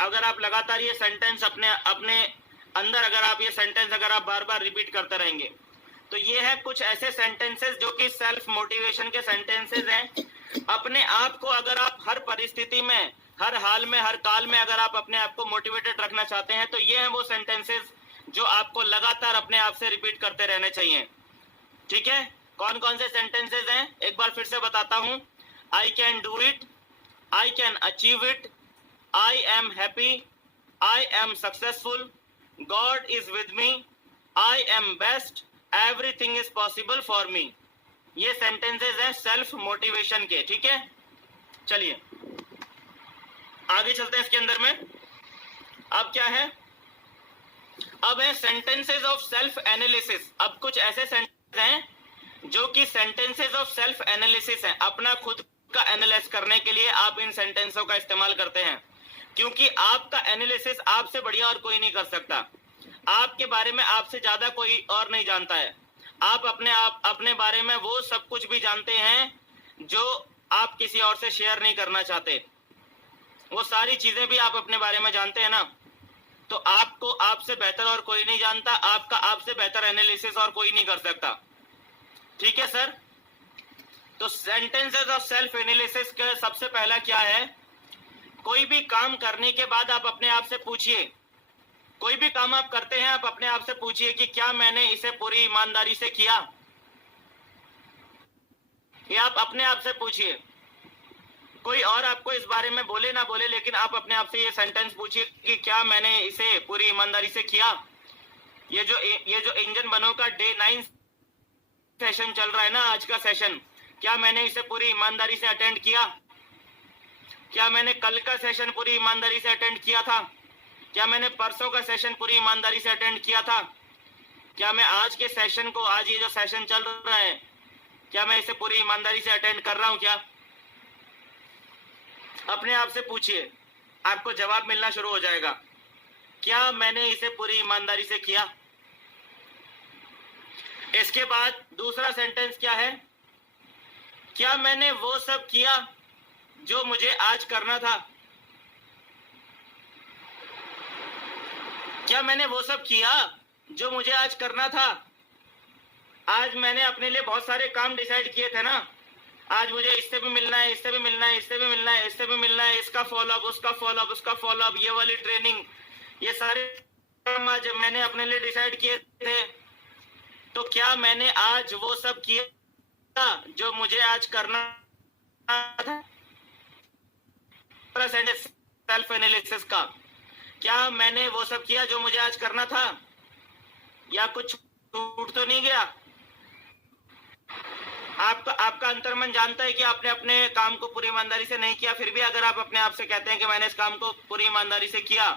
अगर आप लगातार ये सेंटेंस अपने अंदर, अगर आप ये सेंटेंस अगर आप बार बार रिपीट करते रहेंगे। तो ये है कुछ ऐसे सेंटेंसेस जो कि सेल्फ मोटिवेशन के सेंटेंसेस हैं। अपने आप को अगर आप हर परिस्थिति में, हर हाल में, हर काल में अगर आप अपने आप को मोटिवेटेड रखना चाहते हैं तो ये हैं वो सेंटेंसेस जो आपको लगातार अपने आप से रिपीट करते रहने चाहिए, ठीक है। कौन कौन से सेंटेंसेस हैं एक बार फिर से बताता हूं। I can do it, I can achieve it, I am happy, I am successful, God is with me, I am best, everything is possible for me. ये सेंटेंसेस हैं सेल्फ मोटिवेशन के, ठीक है। चलिए आगे चलते हैं इसके अंदर में। अब क्या है, अब है सेंटेंसेस ऑफ सेल्फ एनालिसिस। अब कुछ ऐसे सेंटेंस हैं जो कि सेंटेंसेस ऑफ सेल्फ एनालिसिस हैं, अपना खुद का एनालाइज करने के लिए आप इन सेंटेंसों का इस्तेमाल करते हैं, क्योंकि आपका एनालिसिस आपसे बढ़िया और कोई नहीं कर सकता। आपके बारे में आपसे ज्यादा कोई और नहीं जानता है। आप अपने बारे में वो सब कुछ भी जानते हैं जो आप किसी और से शेयर नहीं करना चाहते। वो सारी चीजें भी आप अपने बारे में जानते हैं ना, तो आपको आपसे बेहतर और कोई नहीं जानता, आपका आपसे बेहतर एनालिसिस और कोई नहीं कर सकता, ठीक है सर। तो सेंटेंसेस ऑफ सेल्फ एनालिसिस का सबसे पहला क्या है, कोई भी काम करने के बाद आप अपने आप से पूछिए, कोई भी काम आप करते हैं आप अपने आप से पूछिए कि क्या मैंने इसे पूरी ईमानदारी से किया। ये आप अपने आप से पूछिए, कोई और आपको इस बारे में बोले ना बोले, लेकिन आप अपने आप से ये सेंटेंस पूछिए कि क्या मैंने इसे पूरी ईमानदारी से किया। ये जो इंजन बनो का डे 9 सेशन चल रहा है ना, आज का सेशन, क्या मैंने इसे पूरी ईमानदारी से अटेंड किया? क्या मैंने कल का सेशन पूरी ईमानदारी से अटेंड किया था? क्या मैंने परसों का सेशन पूरी ईमानदारी से अटेंड किया था? क्या मैं आज के सेशन को, आज ये जो सेशन चल रहा है, क्या मैं इसे पूरी ईमानदारी से अटेंड कर रहा हूं क्या? अपने आप से पूछिए, आपको जवाब मिलना शुरू हो जाएगा। क्या मैंने इसे पूरी ईमानदारी से किया? इसके बाद दूसरा सेंटेंस क्या है, क्या मैंने वो सब किया जो मुझे आज करना था? क्या मैंने वो सब किया जो मुझे आज करना था? आज मैंने अपने लिए बहुत सारे काम डिसाइड किए थे ना, आज मुझे इससे भी मिलना है, इससे भी मिलना है, इससे भी मिलना है, इससे भी मिलना है, इसका फॉलोअप, उसका फॉलोअप, उसका फॉलोअप, ये वाली ट्रेनिंग, ये सारे काम आज मैंने अपने लिए डिसाइड किए थे। तो क्या मैंने आज वो सब किया जो मुझे आज करना था? सेल्फ एनालिसिस का, क्या मैंने वो सब किया जो मुझे आज करना था, या कुछ छूट तो नहीं गया? आपका अंतर्मन जानता है कि आपने अपने काम को पूरी ईमानदारी से नहीं किया, फिर भी अगर आप अपने आप से कहते हैं कि मैंने इस काम को पूरी ईमानदारी से किया,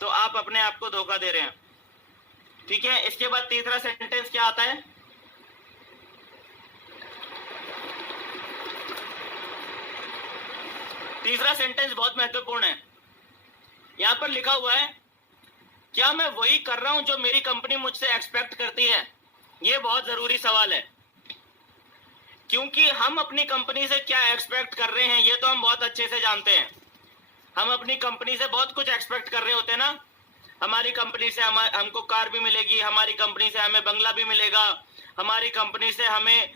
तो आप अपने आप को धोखा दे रहे हैं, ठीक है। इसके बाद तीसरा सेंटेंस क्या आता है, तीसरा सेंटेंस बहुत महत्वपूर्ण है। यहां पर लिखा हुआ है, क्या मैं वही कर रहा हूं जो मेरी कंपनी मुझसे एक्सपेक्ट करती है? यह बहुत जरूरी सवाल है, क्योंकि हम अपनी कंपनी से क्या एक्सपेक्ट कर रहे हैं ये तो हम बहुत अच्छे से जानते हैं। हम अपनी कंपनी से बहुत कुछ एक्सपेक्ट कर रहे होते हैं ना, हमारी कंपनी से हमको कार भी मिलेगी, हमारी कंपनी से हमें बंगला भी मिलेगा, हमारी कंपनी से हमें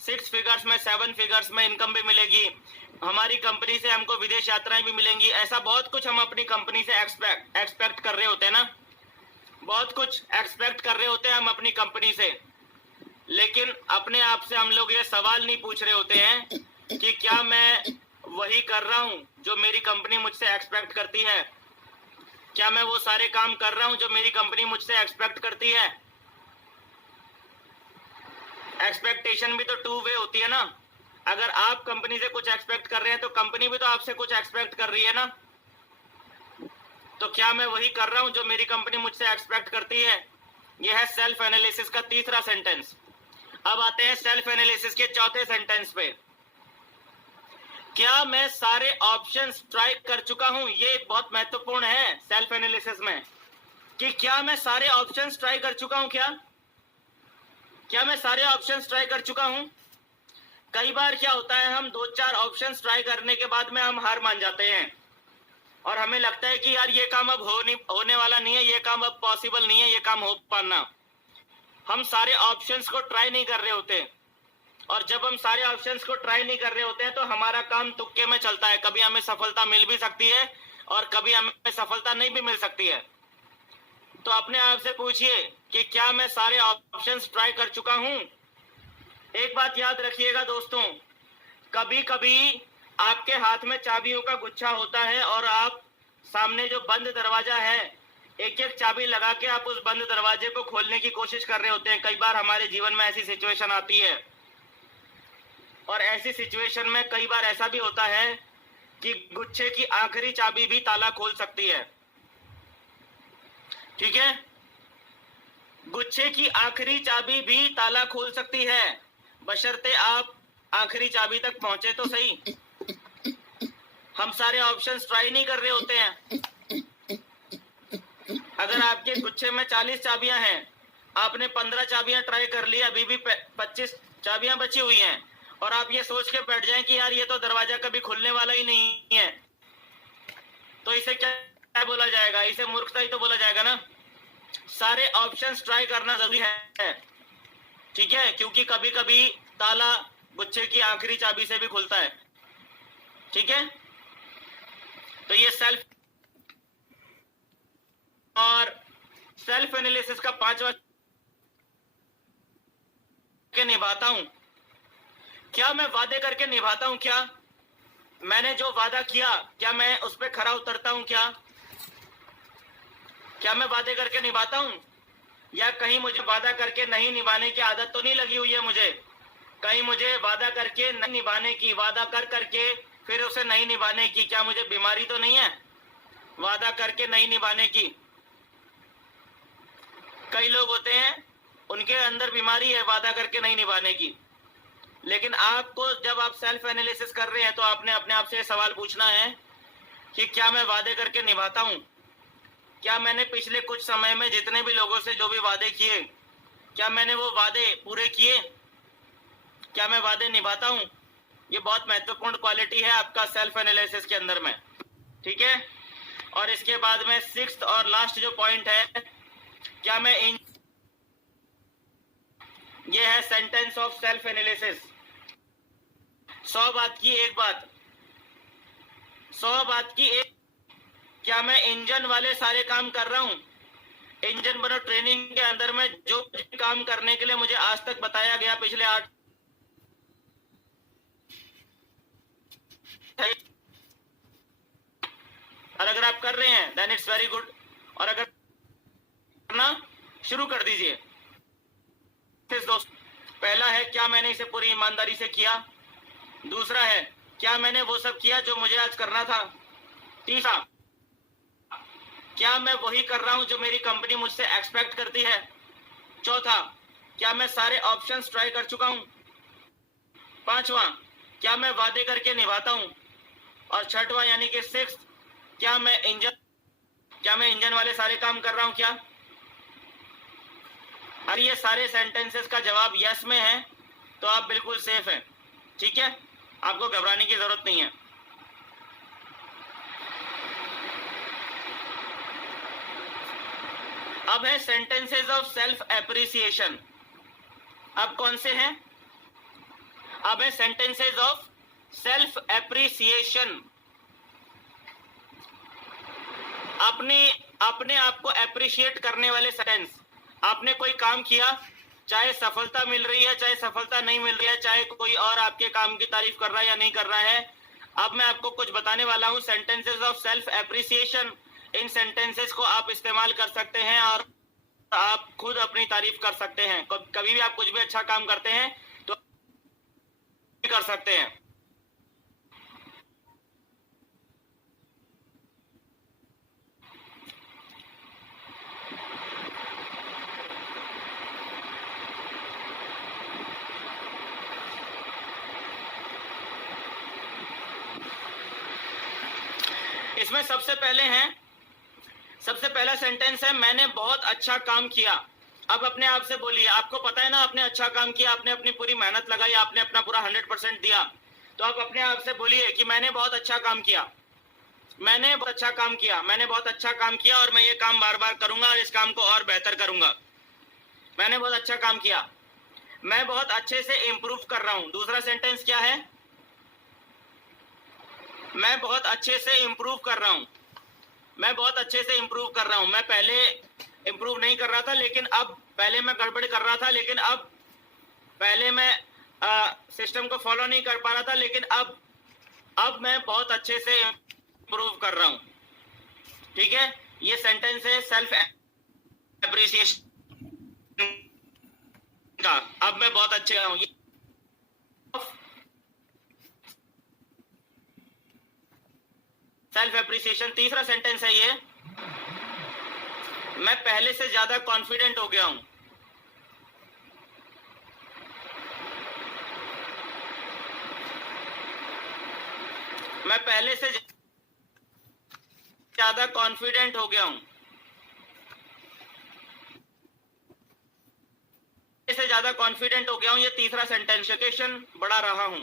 6 फिगर्स में 7 फिगर्स में इनकम भी मिलेगी, हमारी कंपनी से हमको विदेश यात्राएं भी मिलेंगी। ऐसा बहुत कुछ हम अपनी कंपनी से एक्सपेक्ट कर रहे होते हैं ना, बहुत कुछ एक्सपेक्ट कर रहे होते हैं हम अपनी कंपनी से। लेकिन अपने आप से हम लोग ये सवाल नहीं पूछ रहे होते हैं कि क्या मैं वही कर रहा हूं जो मेरी कंपनी मुझसे एक्सपेक्ट करती है? क्या मैं वो सारे काम कर रहा हूं जो मेरी कंपनी मुझसे एक्सपेक्ट करती है? एक्सपेक्टेशन भी तो 2 वे होती है ना। अगर आप कंपनी से कुछ एक्सपेक्ट कर रहे हैं तो कंपनी भी तो आपसे कुछ एक्सपेक्ट कर रही है ना। तो क्या मैं वही कर रहा हूं जो मेरी कंपनी मुझसे एक्सपेक्ट करती है? यह है सेल्फ एनालिसिस का तीसरा सेंटेंस। अब आते हैं सेल्फ एनालिसिस के चौथे सेंटेंस पे, क्या मैं सारे ऑप्शंस ट्राई कर चुका हूं? ये बहुत महत्वपूर्ण है सेल्फ एनालिसिस में, कि क्या मैं सारे ऑप्शंस ट्राई कर चुका हूं? क्या मैं सारे ऑप्शंस ट्राई कर चुका हूं? कई बार क्या होता है, हम 2-4 ऑप्शंस ट्राई करने के बाद में हम हार मान जाते हैं और हमें लगता है कि यार ये काम अब होने वाला नहीं है, ये काम अब पॉसिबल नहीं है, ये काम हो पाना। हम सारे ऑप्शंस को ट्राई नहीं कर रहे होते, और जब हम सारे ऑप्शंस को ट्राई नहीं कर रहे होते हैं तो हमारा काम तुक्के में चलता है। कभी हमें सफलता मिल भी सकती है और कभी हमें सफलता नहीं भी मिल सकती है। तो अपने आप से पूछिए कि क्या मैं सारे ऑप्शंस ट्राई कर चुका हूं? एक बात याद रखिएगा दोस्तों, कभी कभी आपके हाथ में चाबियों का गुच्छा होता है और आप सामने जो बंद दरवाजा है एक एक चाबी लगा के आप उस बंद दरवाजे को खोलने की कोशिश कर रहे होते हैं। कई बार हमारे जीवन में ऐसी सिचुएशन आती है, और ऐसी सिचुएशन में कई बार ऐसा भी होता है कि गुच्छे की आखिरी चाबी भी ताला खोल सकती है। ठीक है, गुच्छे की आखिरी चाबी भी ताला खोल सकती है, बशर्ते आप आखिरी चाबी तक पहुंचे तो सही। हम सारे ऑप्शंस ट्राई नहीं कर रहे होते हैं। अगर आपके गुच्छे में 40 चाबियां हैं, आपने 15 चाबियां ट्राई कर ली, अभी भी 25 चाबियां बची हुई हैं, और आप ये सोच के बैठ जाएं कि यार ये तो दरवाजा कभी खुलने वाला ही नहीं है, तो इसे क्या बोला जाएगा? इसे मूर्खता ही तो बोला जाएगा ना। सारे ऑप्शंस ट्राई करना जरूरी है, ठीक है, क्योंकि कभी कभी ताला गुच्छे की आखिरी चाबी से भी खुलता है। ठीक है, तो ये सेल्फ और सेल्फ एनालिसिस का 5वां के निभाता हूं। क्या मैं वादे करके निभाता हूं? क्या मैंने जो वादा किया, क्या मैं उस पर खरा उतरता हूं? क्या मैं वादे करके निभाता हूं, या कहीं मुझे वादा करके नहीं निभाने की आदत तो नहीं लगी हुई है मुझे? कहीं मुझे वादा करके नहीं निभाने की, वादा कर करके फिर उसे नहीं निभाने की, क्या मुझे बीमारी तो नहीं है वादा करके नहीं निभाने की? कई लोग होते हैं उनके अंदर बीमारी है वादा करके नहीं निभाने की। लेकिन आपको जब आप सेल्फ एनालिसिस कर रहे हैं तो आपने अपने आप से सवाल पूछना है कि क्या मैं वादे करके निभाता हूं? क्या मैंने पिछले कुछ समय में जितने भी लोगों से जो भी वादे किए, क्या मैंने वो वादे पूरे किए? क्या मैं वादे निभाता हूं? ये बहुत महत्वपूर्ण क्वालिटी है आपका सेल्फ एनालिसिस के अंदर में। ठीक है, और इसके बाद में 6th और लास्ट जो पॉइंट है, क्या मैं ये है सेंटेंस ऑफ सेल्फ एनालिसिस। 100 बात की एक बात, 100 बात की एक, क्या मैं इंजन वाले सारे काम कर रहा हूं? इंजन बनो ट्रेनिंग के अंदर में जो काम करने के लिए मुझे आज तक बताया गया पिछले 8 और अगर आप कर रहे हैं देन इट्स वेरी गुड, और अगर करना शुरू कर दीजिए। दोस्त, पहला है क्या मैंने इसे पूरी ईमानदारी से किया। दूसरा है क्या मैंने वो सब किया जो मुझे आज करना था। तीसरा, क्या मैं वही कर रहा हूं जो मेरी कंपनी मुझसे एक्सपेक्ट करती है। चौथा, क्या मैं सारे ऑप्शंस ट्राई कर चुका हूं। पांचवा, क्या मैं वादे करके निभाता हूं। और छठवां यानी कि 6th, क्या मैं इंजन वाले सारे काम कर रहा हूं क्या। अगर ये सारे सेंटेंसेस का जवाब यस में है तो आप बिल्कुल सेफ हैं। ठीक है, आपको घबराने की जरूरत नहीं है। अब है सेंटेंसेस ऑफ सेल्फ एप्रिसिएशन। अब कौन से हैं? अब है सेंटेंसेस ऑफ सेल्फ एप्रिसिएशन। अपने आप को एप्रिशिएट करने वाले सेंटेंस। आपने कोई काम किया, चाहे सफलता मिल रही है चाहे सफलता नहीं मिल रही है, चाहे कोई और आपके काम की तारीफ कर रहा है या नहीं कर रहा है, अब मैं आपको कुछ बताने वाला हूं sentences of self appreciation. In sentences को आप इस्तेमाल कर सकते हैं और आप खुद अपनी तारीफ कर सकते हैं। कभी भी आप कुछ भी अच्छा काम करते हैं तो कर सकते हैं। इसमें सबसे पहला सेंटेंस है मैंने बहुत अच्छा काम किया। अब अपने आप से बोलिए, आपको पता है ना आपने अच्छा काम किया, आपने अपनी पूरी मेहनत लगाई, आपने अपना पूरा 100% दिया, तो आप अपने आप से बोलिए कि मैंने बहुत अच्छा काम किया, मैंने बहुत अच्छा काम किया, मैंने बहुत अच्छा काम किया और मैं ये काम बार बार करूंगा और इस काम को और बेहतर करूंगा। मैंने बहुत अच्छा काम किया, मैं बहुत अच्छे से इंप्रूव कर रहा हूं। दूसरा सेंटेंस क्या है? मैं बहुत अच्छे से इंप्रूव कर रहा हूं। मैं बहुत अच्छे से इंप्रूव कर रहा हूं। मैं पहले इंप्रूव नहीं कर रहा था, लेकिन अब पहले मैं गड़बड़ कर रहा था, लेकिन अब पहले मैं सिस्टम को फॉलो नहीं कर पा रहा था, लेकिन अब मैं बहुत अच्छे से इंप्रूव कर रहा हूं। ठीक है, ये सेंटेंस है सेल्फ एप्रिसिएशन का। अब मैं बहुत अच्छे हूं। सेल्फ एप्रिसिएशन तीसरा सेंटेंस है ये, मैं पहले से ज्यादा कॉन्फिडेंट हो गया हूं। मैं पहले से ज्यादा कॉन्फिडेंट हो गया हूं। से ज्यादा कॉन्फिडेंट हो गया हूं, ये तीसरा सेंटेंस, एजुकेशन बढ़ा रहा हूं।